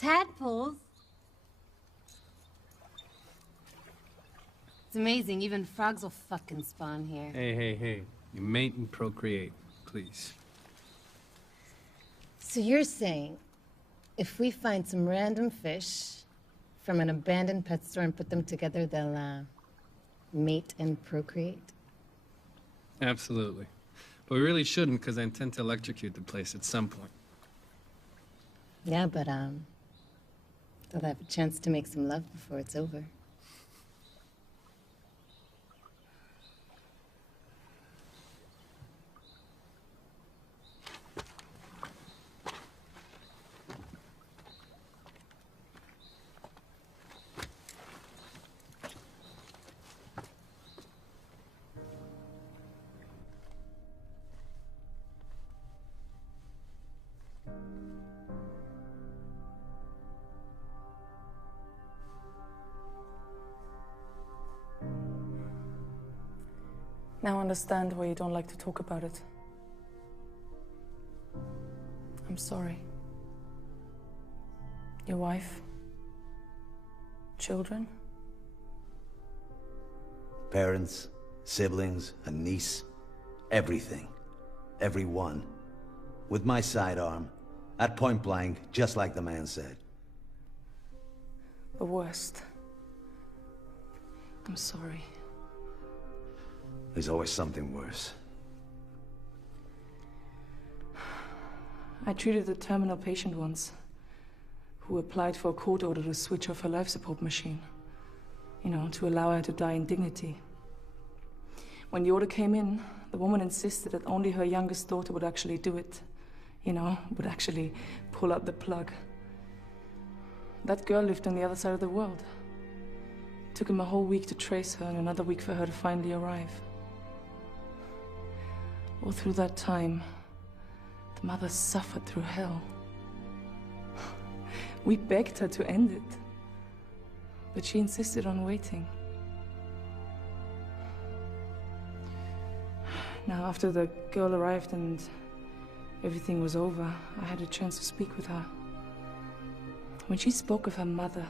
Tadpoles? It's amazing, even frogs will fucking spawn here. Hey. You mate and procreate, please. So you're saying, if we find some random fish from an abandoned pet store and put them together, they'll, mate and procreate? Absolutely. But we really shouldn't, because I intend to electrocute the place at some point. Yeah, but, they'll have a chance to make some love before it's over. Now I understand why you don't like to talk about it. I'm sorry. Your wife? Children? Parents, siblings, a niece, everything. Everyone. With my sidearm, at point blank, just like the man said. The worst. I'm sorry. There's always something worse. I treated a terminal patient once, who applied for a court order to switch off her life support machine. You know, to allow her to die in dignity. When the order came in, the woman insisted that only her youngest daughter would actually do it. You know, would actually pull out the plug. That girl lived on the other side of the world. It took him a whole week to trace her and another week for her to finally arrive. All through that time, the mother suffered through hell. We begged her to end it, but she insisted on waiting. Now, after the girl arrived and everything was over, I had a chance to speak with her. When she spoke of her mother,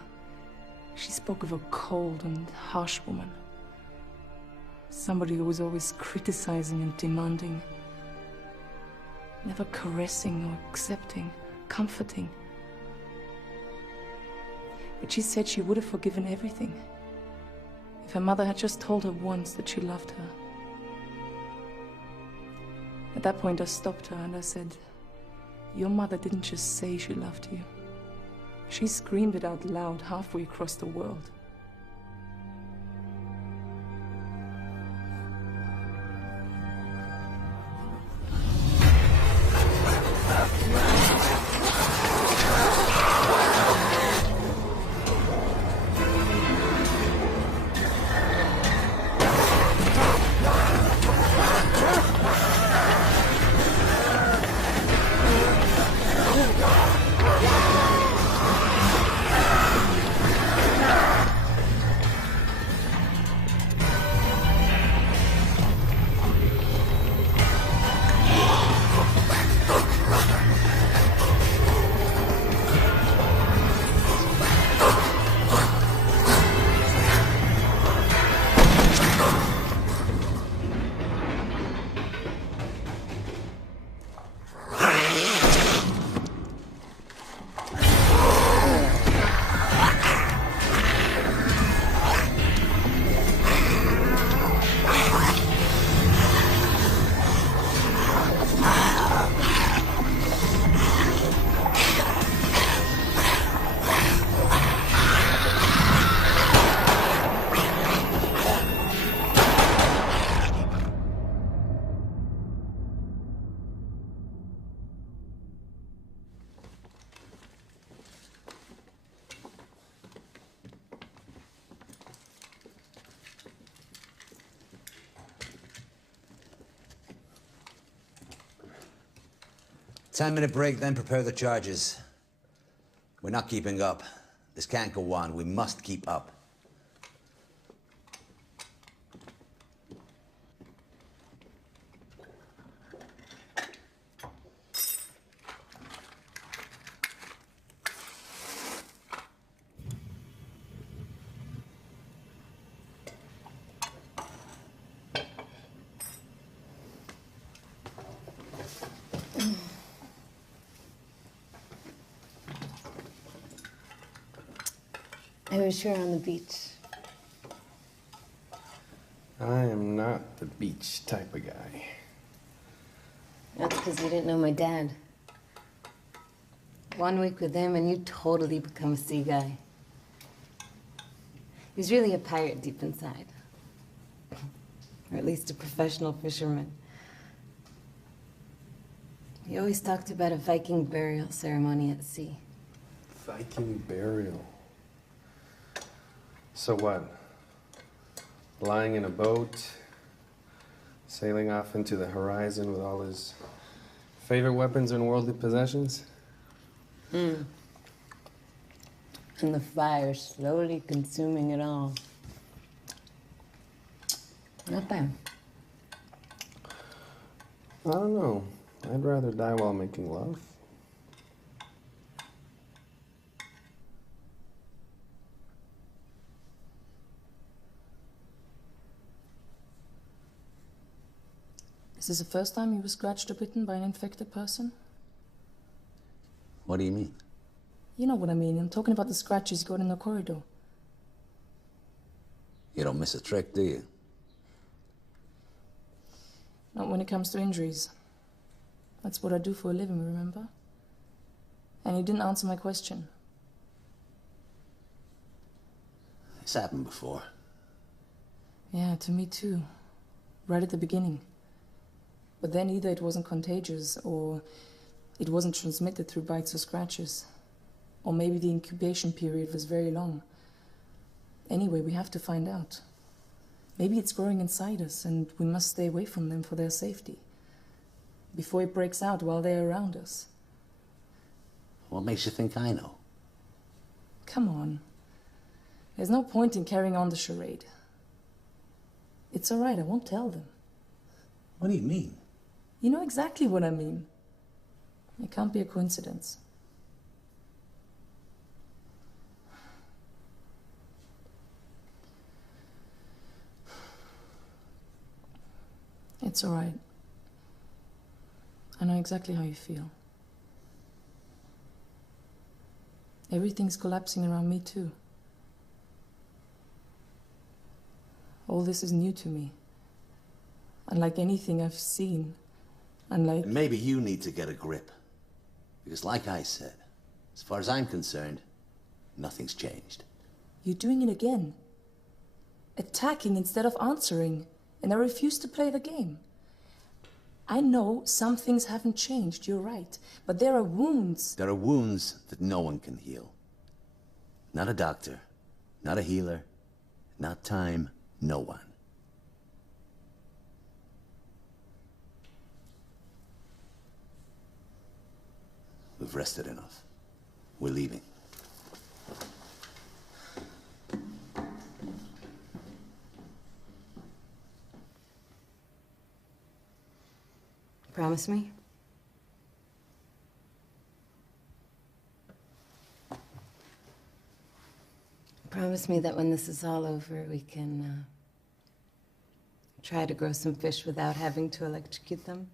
she spoke of a cold and harsh woman. Somebody who was always criticizing and demanding. Never caressing or accepting, comforting. But she said she would have forgiven everything if her mother had just told her once that she loved her. At that point, I stopped her and I said, "Your mother didn't just say she loved you. She screamed it out loud halfway across the world." 10-minute break, then prepare the charges. We're not keeping up. This can't go on. We must keep up. I wish you were on the beach. I am not the beach type of guy. That's because you didn't know my dad. 1 week with him and you totally become a sea guy. He's really a pirate deep inside. Or at least a professional fisherman. He always talked about a Viking burial ceremony at sea. Viking burial. So what? Lying in a boat, sailing off into the horizon with all his favorite weapons and worldly possessions? And the fire slowly consuming it all. Not bad. I don't know. I'd rather die while making love. Is this the first time you were scratched or bitten by an infected person? What do you mean? You know what I mean. I'm talking about the scratches you got in the corridor. You don't miss a trick, do you? Not when it comes to injuries. That's what I do for a living, remember? And you didn't answer my question. It's happened before. Yeah, to me too. Right at the beginning. But then either it wasn't contagious, or it wasn't transmitted through bites or scratches. Or maybe the incubation period was very long. Anyway, we have to find out. Maybe it's growing inside us, and we must stay away from them for their safety. Before it breaks out while they're around us. What makes you think I know? Come on. There's no point in carrying on the charade. It's all right, I won't tell them. What do you mean? You know exactly what I mean. It can't be a coincidence. It's all right. I know exactly how you feel. Everything's collapsing around me too. All this is new to me. Unlike anything I've seen. Unlike... And maybe you need to get a grip. Because like I said, as far as I'm concerned, nothing's changed. You're doing it again. Attacking instead of answering. And I refuse to play the game. I know some things haven't changed, you're right. But there are wounds. There are wounds that no one can heal. Not a doctor, not a healer, not time, no one. We've rested enough. We're leaving. Promise me? Promise me that when this is all over, we can try to grow some fish without having to electrocute them?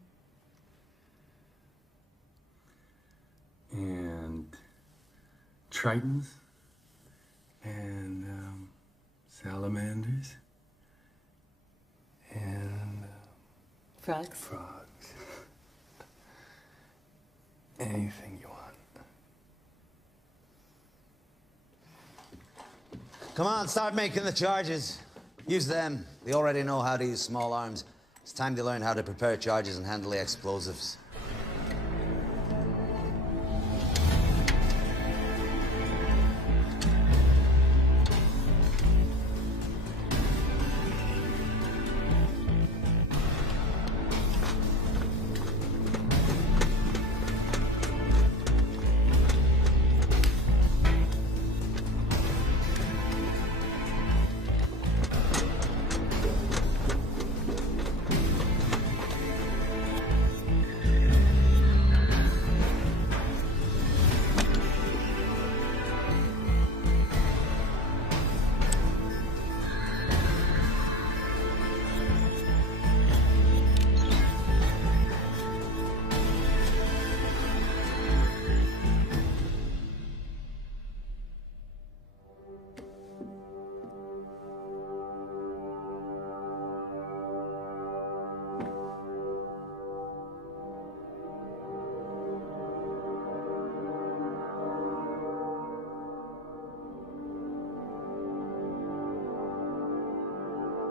And tritons and salamanders and Frogs? frogs. Anything you want. Come on, start making the charges. Use them. They already know how to use small arms. It's time to learn how to prepare charges and handle the explosives.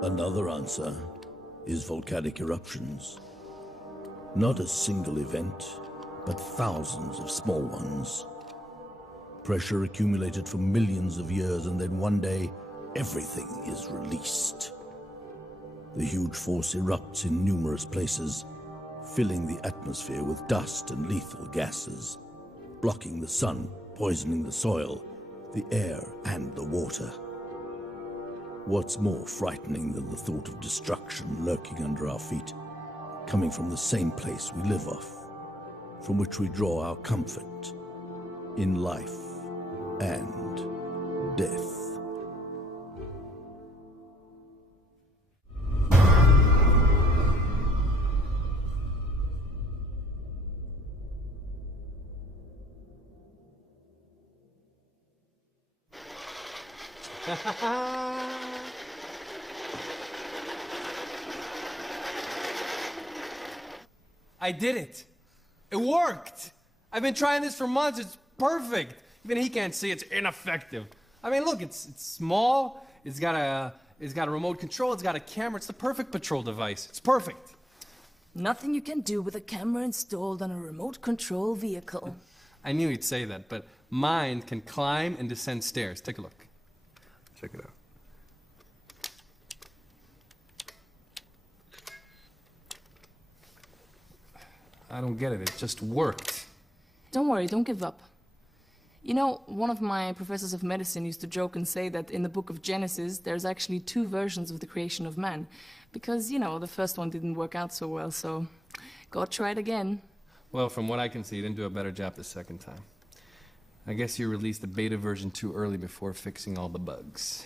Another answer is volcanic eruptions. Not a single event, but thousands of small ones. Pressure accumulated for millions of years, and then one day, everything is released. The huge force erupts in numerous places, filling the atmosphere with dust and lethal gases, blocking the sun, poisoning the soil, the air, and the water. What's more frightening than the thought of destruction lurking under our feet, coming from the same place we live off, from which we draw our comfort in life and death. I did it. It worked. I've been trying this for months. It's perfect. Even he can't see it's ineffective. I mean, look, it's small. It's got a remote control. It's got a camera. It's the perfect patrol device. It's perfect. Nothing you can do with a camera installed on a remote control vehicle. I knew he'd say that, but mine can climb and descend stairs. Take a look. Check it out. I don't get it. It just worked. Don't worry, don't give up. You know, one of my professors of medicine used to joke and say that in the book of Genesis, there's actually 2 versions of the creation of man. Because, you know, the first one didn't work out so well, so God tried again. Well, from what I can see, you didn't do a better job the second time. I guess you released the beta version too early before fixing all the bugs.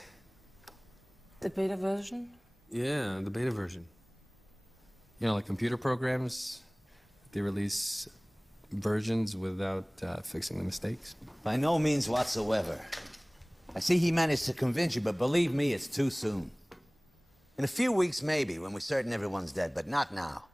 The beta version? Yeah, the beta version. You know, like computer programs, they release versions without fixing the mistakes. By no means whatsoever. I see he managed to convince you, but believe me, it's too soon. In a few weeks, maybe, when we're certain everyone's dead, but not now.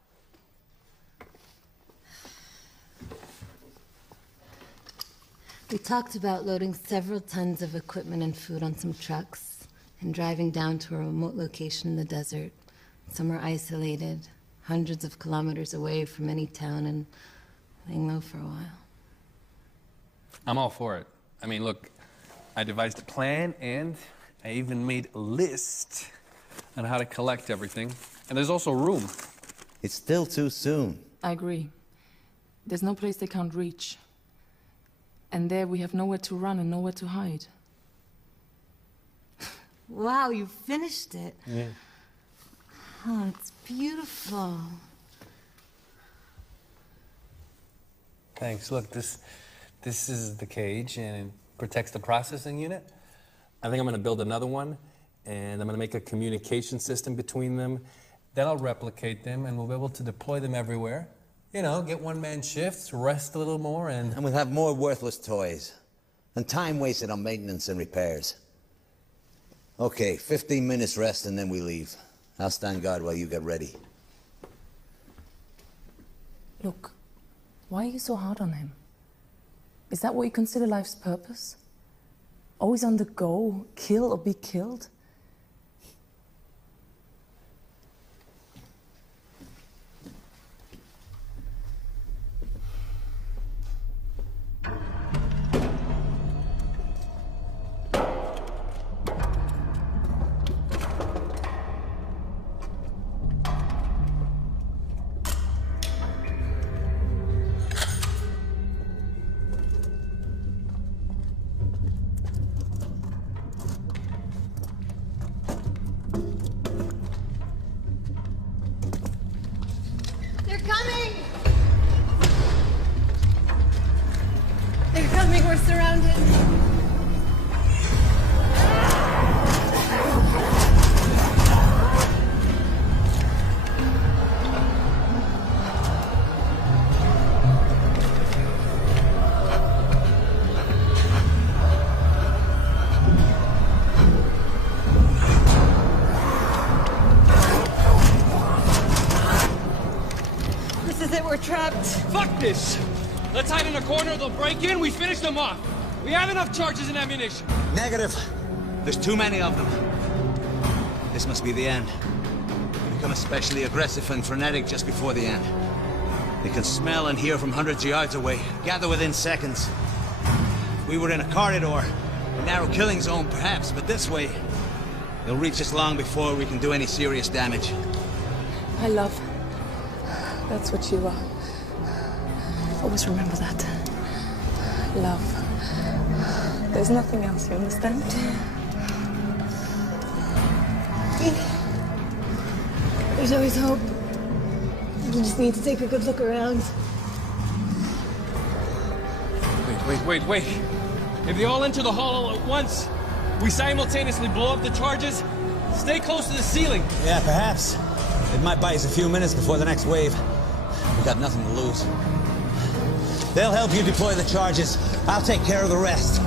We talked about loading several tons of equipment and food on some trucks and driving down to a remote location in the desert, somewhere isolated, hundreds of kilometers away from any town, and laying low for a while. I'm all for it. I mean, look, I devised a plan, and I even made a list on how to collect everything. And there's also room. It's still too soon. I agree. There's no place they can't reach. And there we have nowhere to run and nowhere to hide. Wow, you finished it. Yeah. Oh, it's beautiful. Thanks. Look, this is the cage, and it protects the processing unit. I think I'm going to build another one, and I'm going to make a communication system between them. Then I'll replicate them, and we'll be able to deploy them everywhere. You know, get one-man shifts, rest a little more, and And we'll have more worthless toys. And time wasted on maintenance and repairs. Okay, 15 minutes rest and then we leave. I'll stand guard while you get ready. Look, why are you so hard on him? Is that what you consider life's purpose? Always on the go, kill or be killed? They're coming! They're coming, we're surrounded. This is it, we're trapped. fuck this! Let's hide in a corner, they'll break in, we finish them off. We have enough charges and ammunition. Negative. There's too many of them. This must be the end. They become especially aggressive and frenetic just before the end. They can smell and hear from hundreds of yards away, gather within seconds. If we were in a corridor, a narrow killing zone perhaps, but this way, they'll reach us long before we can do any serious damage. I love. That's what you are. Always remember that. Love. There's nothing else, you understand? There's always hope. You just need to take a good look around. Wait. If they all enter the hall at once, we simultaneously blow up the charges. Stay close to the ceiling. Yeah, perhaps. It might buy us a few minutes before the next wave. We've got nothing to lose. They'll help you deploy the charges. I'll take care of the rest.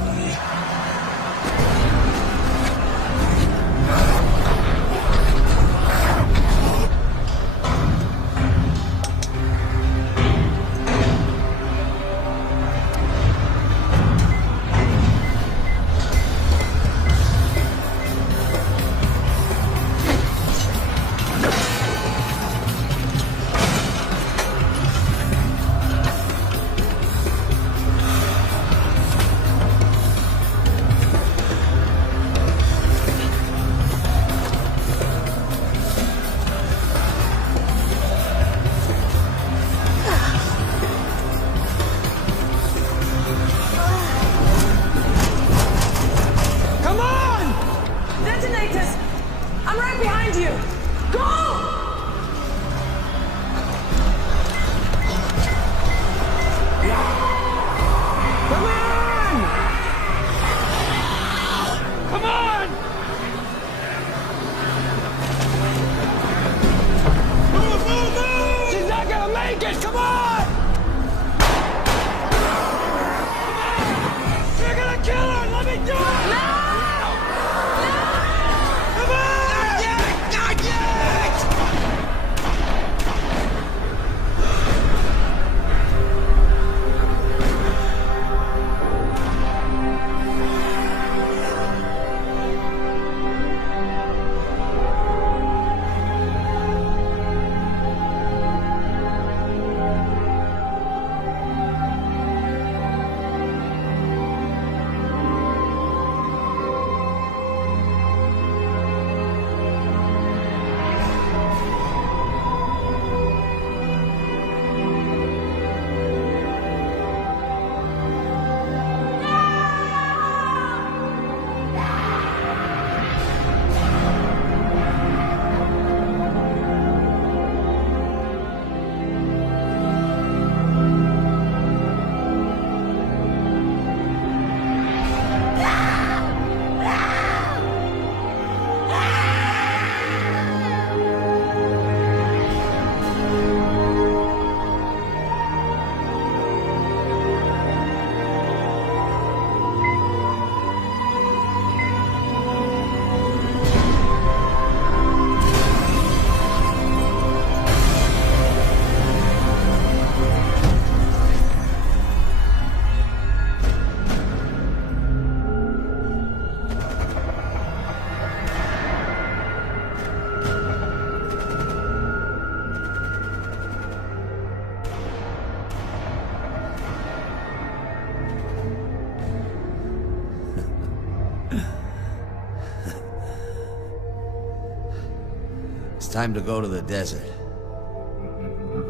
It's time to go to the desert.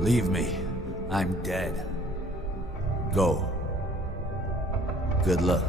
Leave me. I'm dead. Go. Good luck.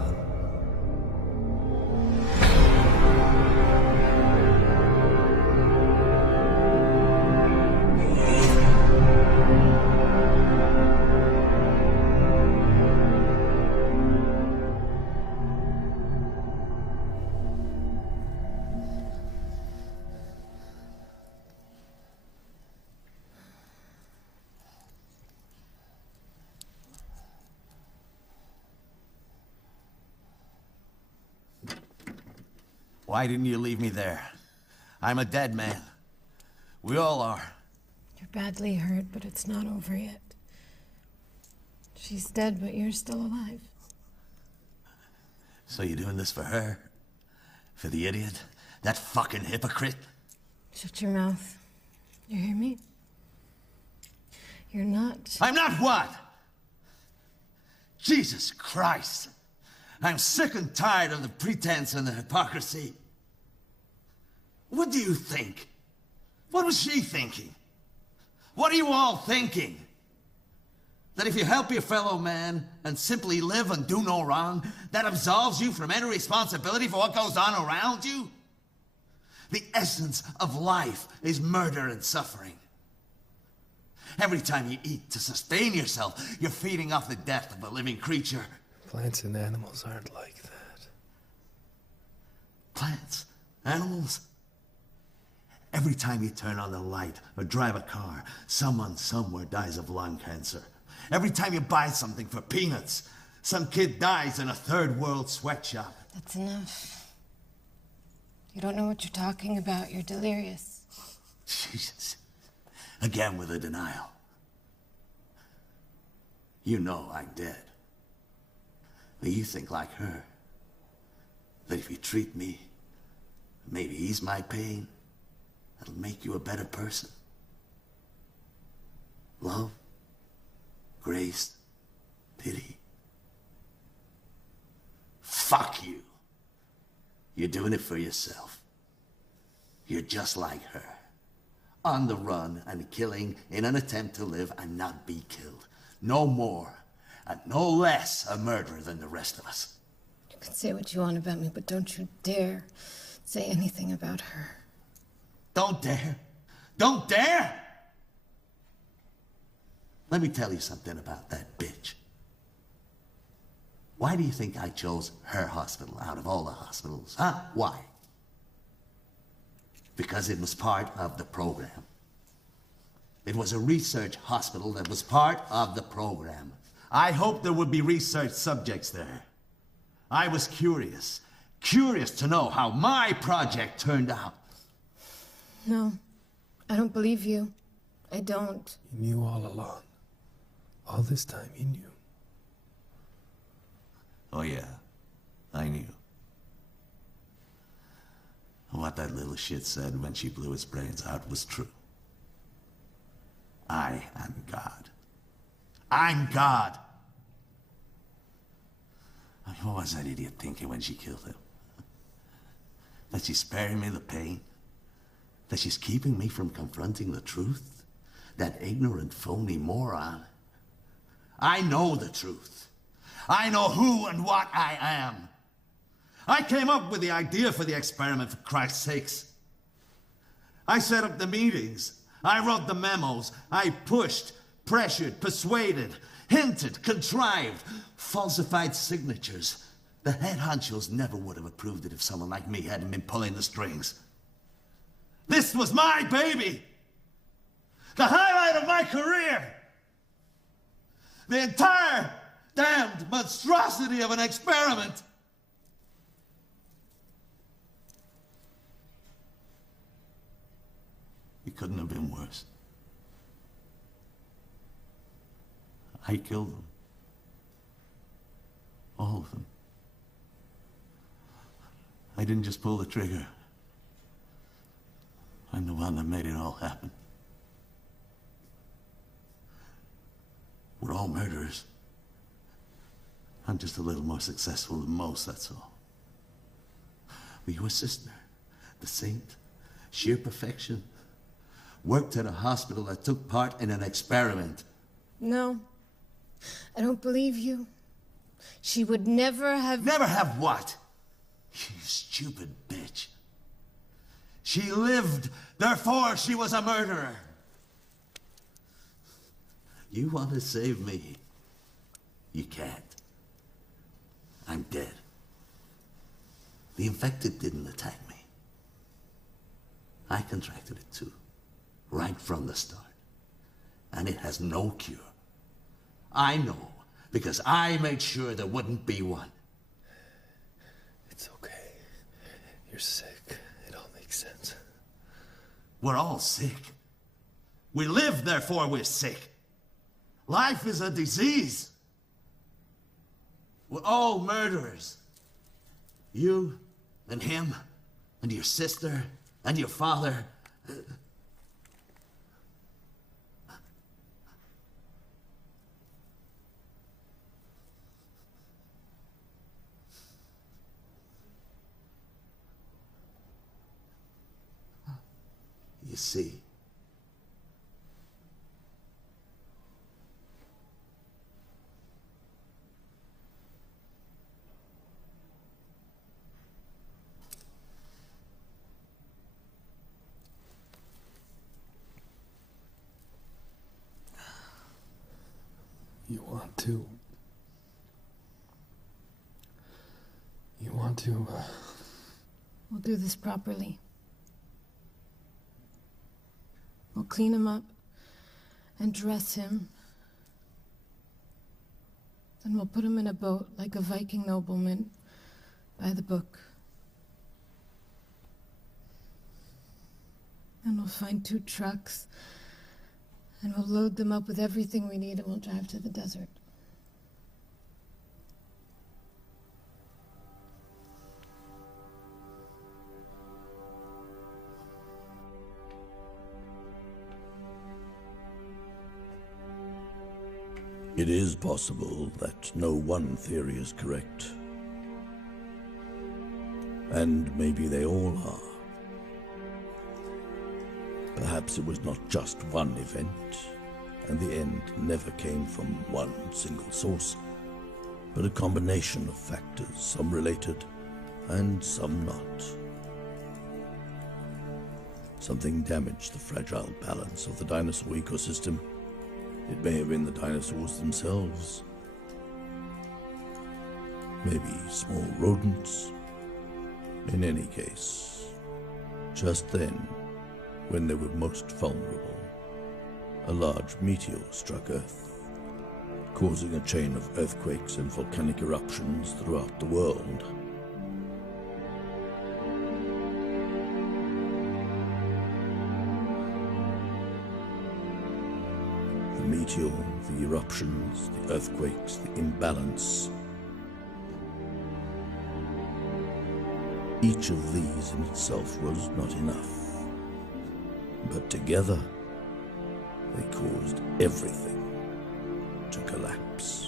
Why didn't you leave me there? I'm a dead man. We all are. You're badly hurt, but it's not over yet. She's dead, but you're still alive. So you're doing this for her? For the idiot? That fucking hypocrite? Shut your mouth. You hear me? You're not... I'm not what? Jesus Christ. I'm sick and tired of the pretense and the hypocrisy. What do you think? What was she thinking? What are you all thinking? That if you help your fellow man and simply live and do no wrong, that absolves you from any responsibility for what goes on around you? The essence of life is murder and suffering. Every time you eat to sustain yourself, you're feeding off the death of a living creature. Plants and animals aren't like that. Plants? Animals? Every time you turn on the light or drive a car, someone somewhere dies of lung cancer. Every time you buy something for peanuts, some kid dies in a third world sweatshop. That's enough. You don't know what you're talking about. You're delirious. Jesus. Again with the denial. You know I'm dead. But you think like her. That if you treat me, maybe ease my pain, it'll make you a better person. Love, grace, pity. Fuck you. You're doing it for yourself. You're just like her. On the run and killing in an attempt to live and not be killed. No more and no less a murderer than the rest of us. You can say what you want about me, but don't you dare say anything about her. Don't dare. Don't dare! Let me tell you something about that bitch. Why do you think I chose her hospital out of all the hospitals, huh? Why? Because it was part of the program. It was a research hospital that was part of the program. I hoped there would be research subjects there. I was curious to know how my project turned out. No, I don't believe you. I don't. You knew all along. All this time, you knew. Oh yeah, I knew. What that little shit said when she blew his brains out was true. I am God. I'm God! What was that idiot thinking when she killed him? That she's sparing me the pain? That she's keeping me from confronting the truth? That ignorant, phony moron? I know the truth. I know who and what I am. I came up with the idea for the experiment, for Christ's sakes. I set up the meetings. I wrote the memos. I pushed, pressured, persuaded, hinted, contrived, falsified signatures. The head honchos never would have approved it if someone like me hadn't been pulling the strings. This was my baby! The highlight of my career! The entire damned monstrosity of an experiment! It couldn't have been worse. I killed them. All of them. I didn't just pull the trigger. I'm the one that made it all happen. We're all murderers. I'm just a little more successful than most, that's all. But your sister, the saint, sheer perfection, worked at a hospital that took part in an experiment. No, I don't believe you. She would never have... Never have what? You stupid bitch. She lived, therefore she was a murderer. You want to save me? You can't. I'm dead. The infected didn't attack me. I contracted it too, right from the start. And it has no cure. I know, because I made sure there wouldn't be one. It's okay. You're sick. It all makes sense. We're all sick. We live, therefore we're sick. Life is a disease. We're all murderers. You and him and your sister and your father You see? You want to... You want to... We'll do this properly. We'll clean him up and dress him. Then we'll put him in a boat like a Viking nobleman by the book. And we'll find 2 trucks and we'll load them up with everything we need and we'll drive to the desert. It is possible that no one theory is correct. And maybe they all are. Perhaps it was not just one event, and the end never came from one single source, but a combination of factors, some related and some not. Something damaged the fragile balance of the dinosaur ecosystem. It may have been the dinosaurs themselves. Maybe small rodents. In any case, just then, when they were most vulnerable, a large meteor struck Earth, causing a chain of earthquakes and volcanic eruptions throughout the world. The meteor, the eruptions, the earthquakes, the imbalance. Each of these in itself was not enough. But together, they caused everything to collapse.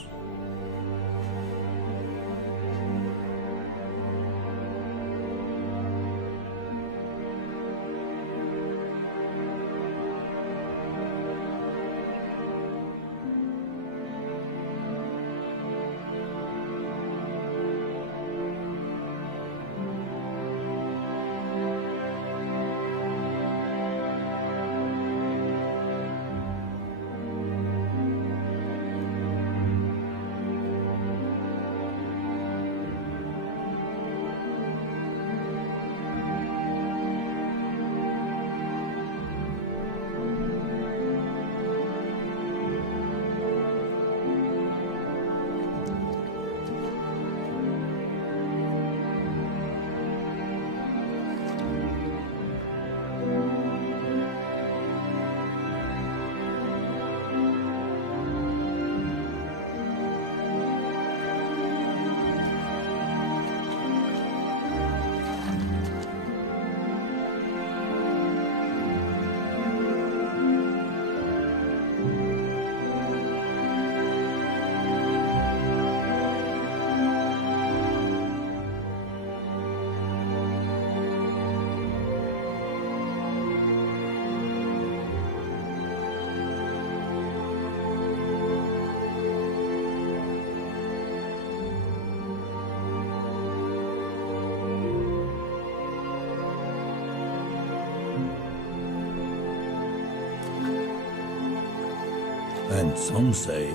And some say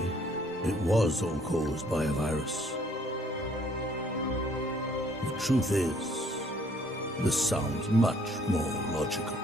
it was all caused by a virus. The truth is, this sounds much more logical.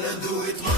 wanna do it my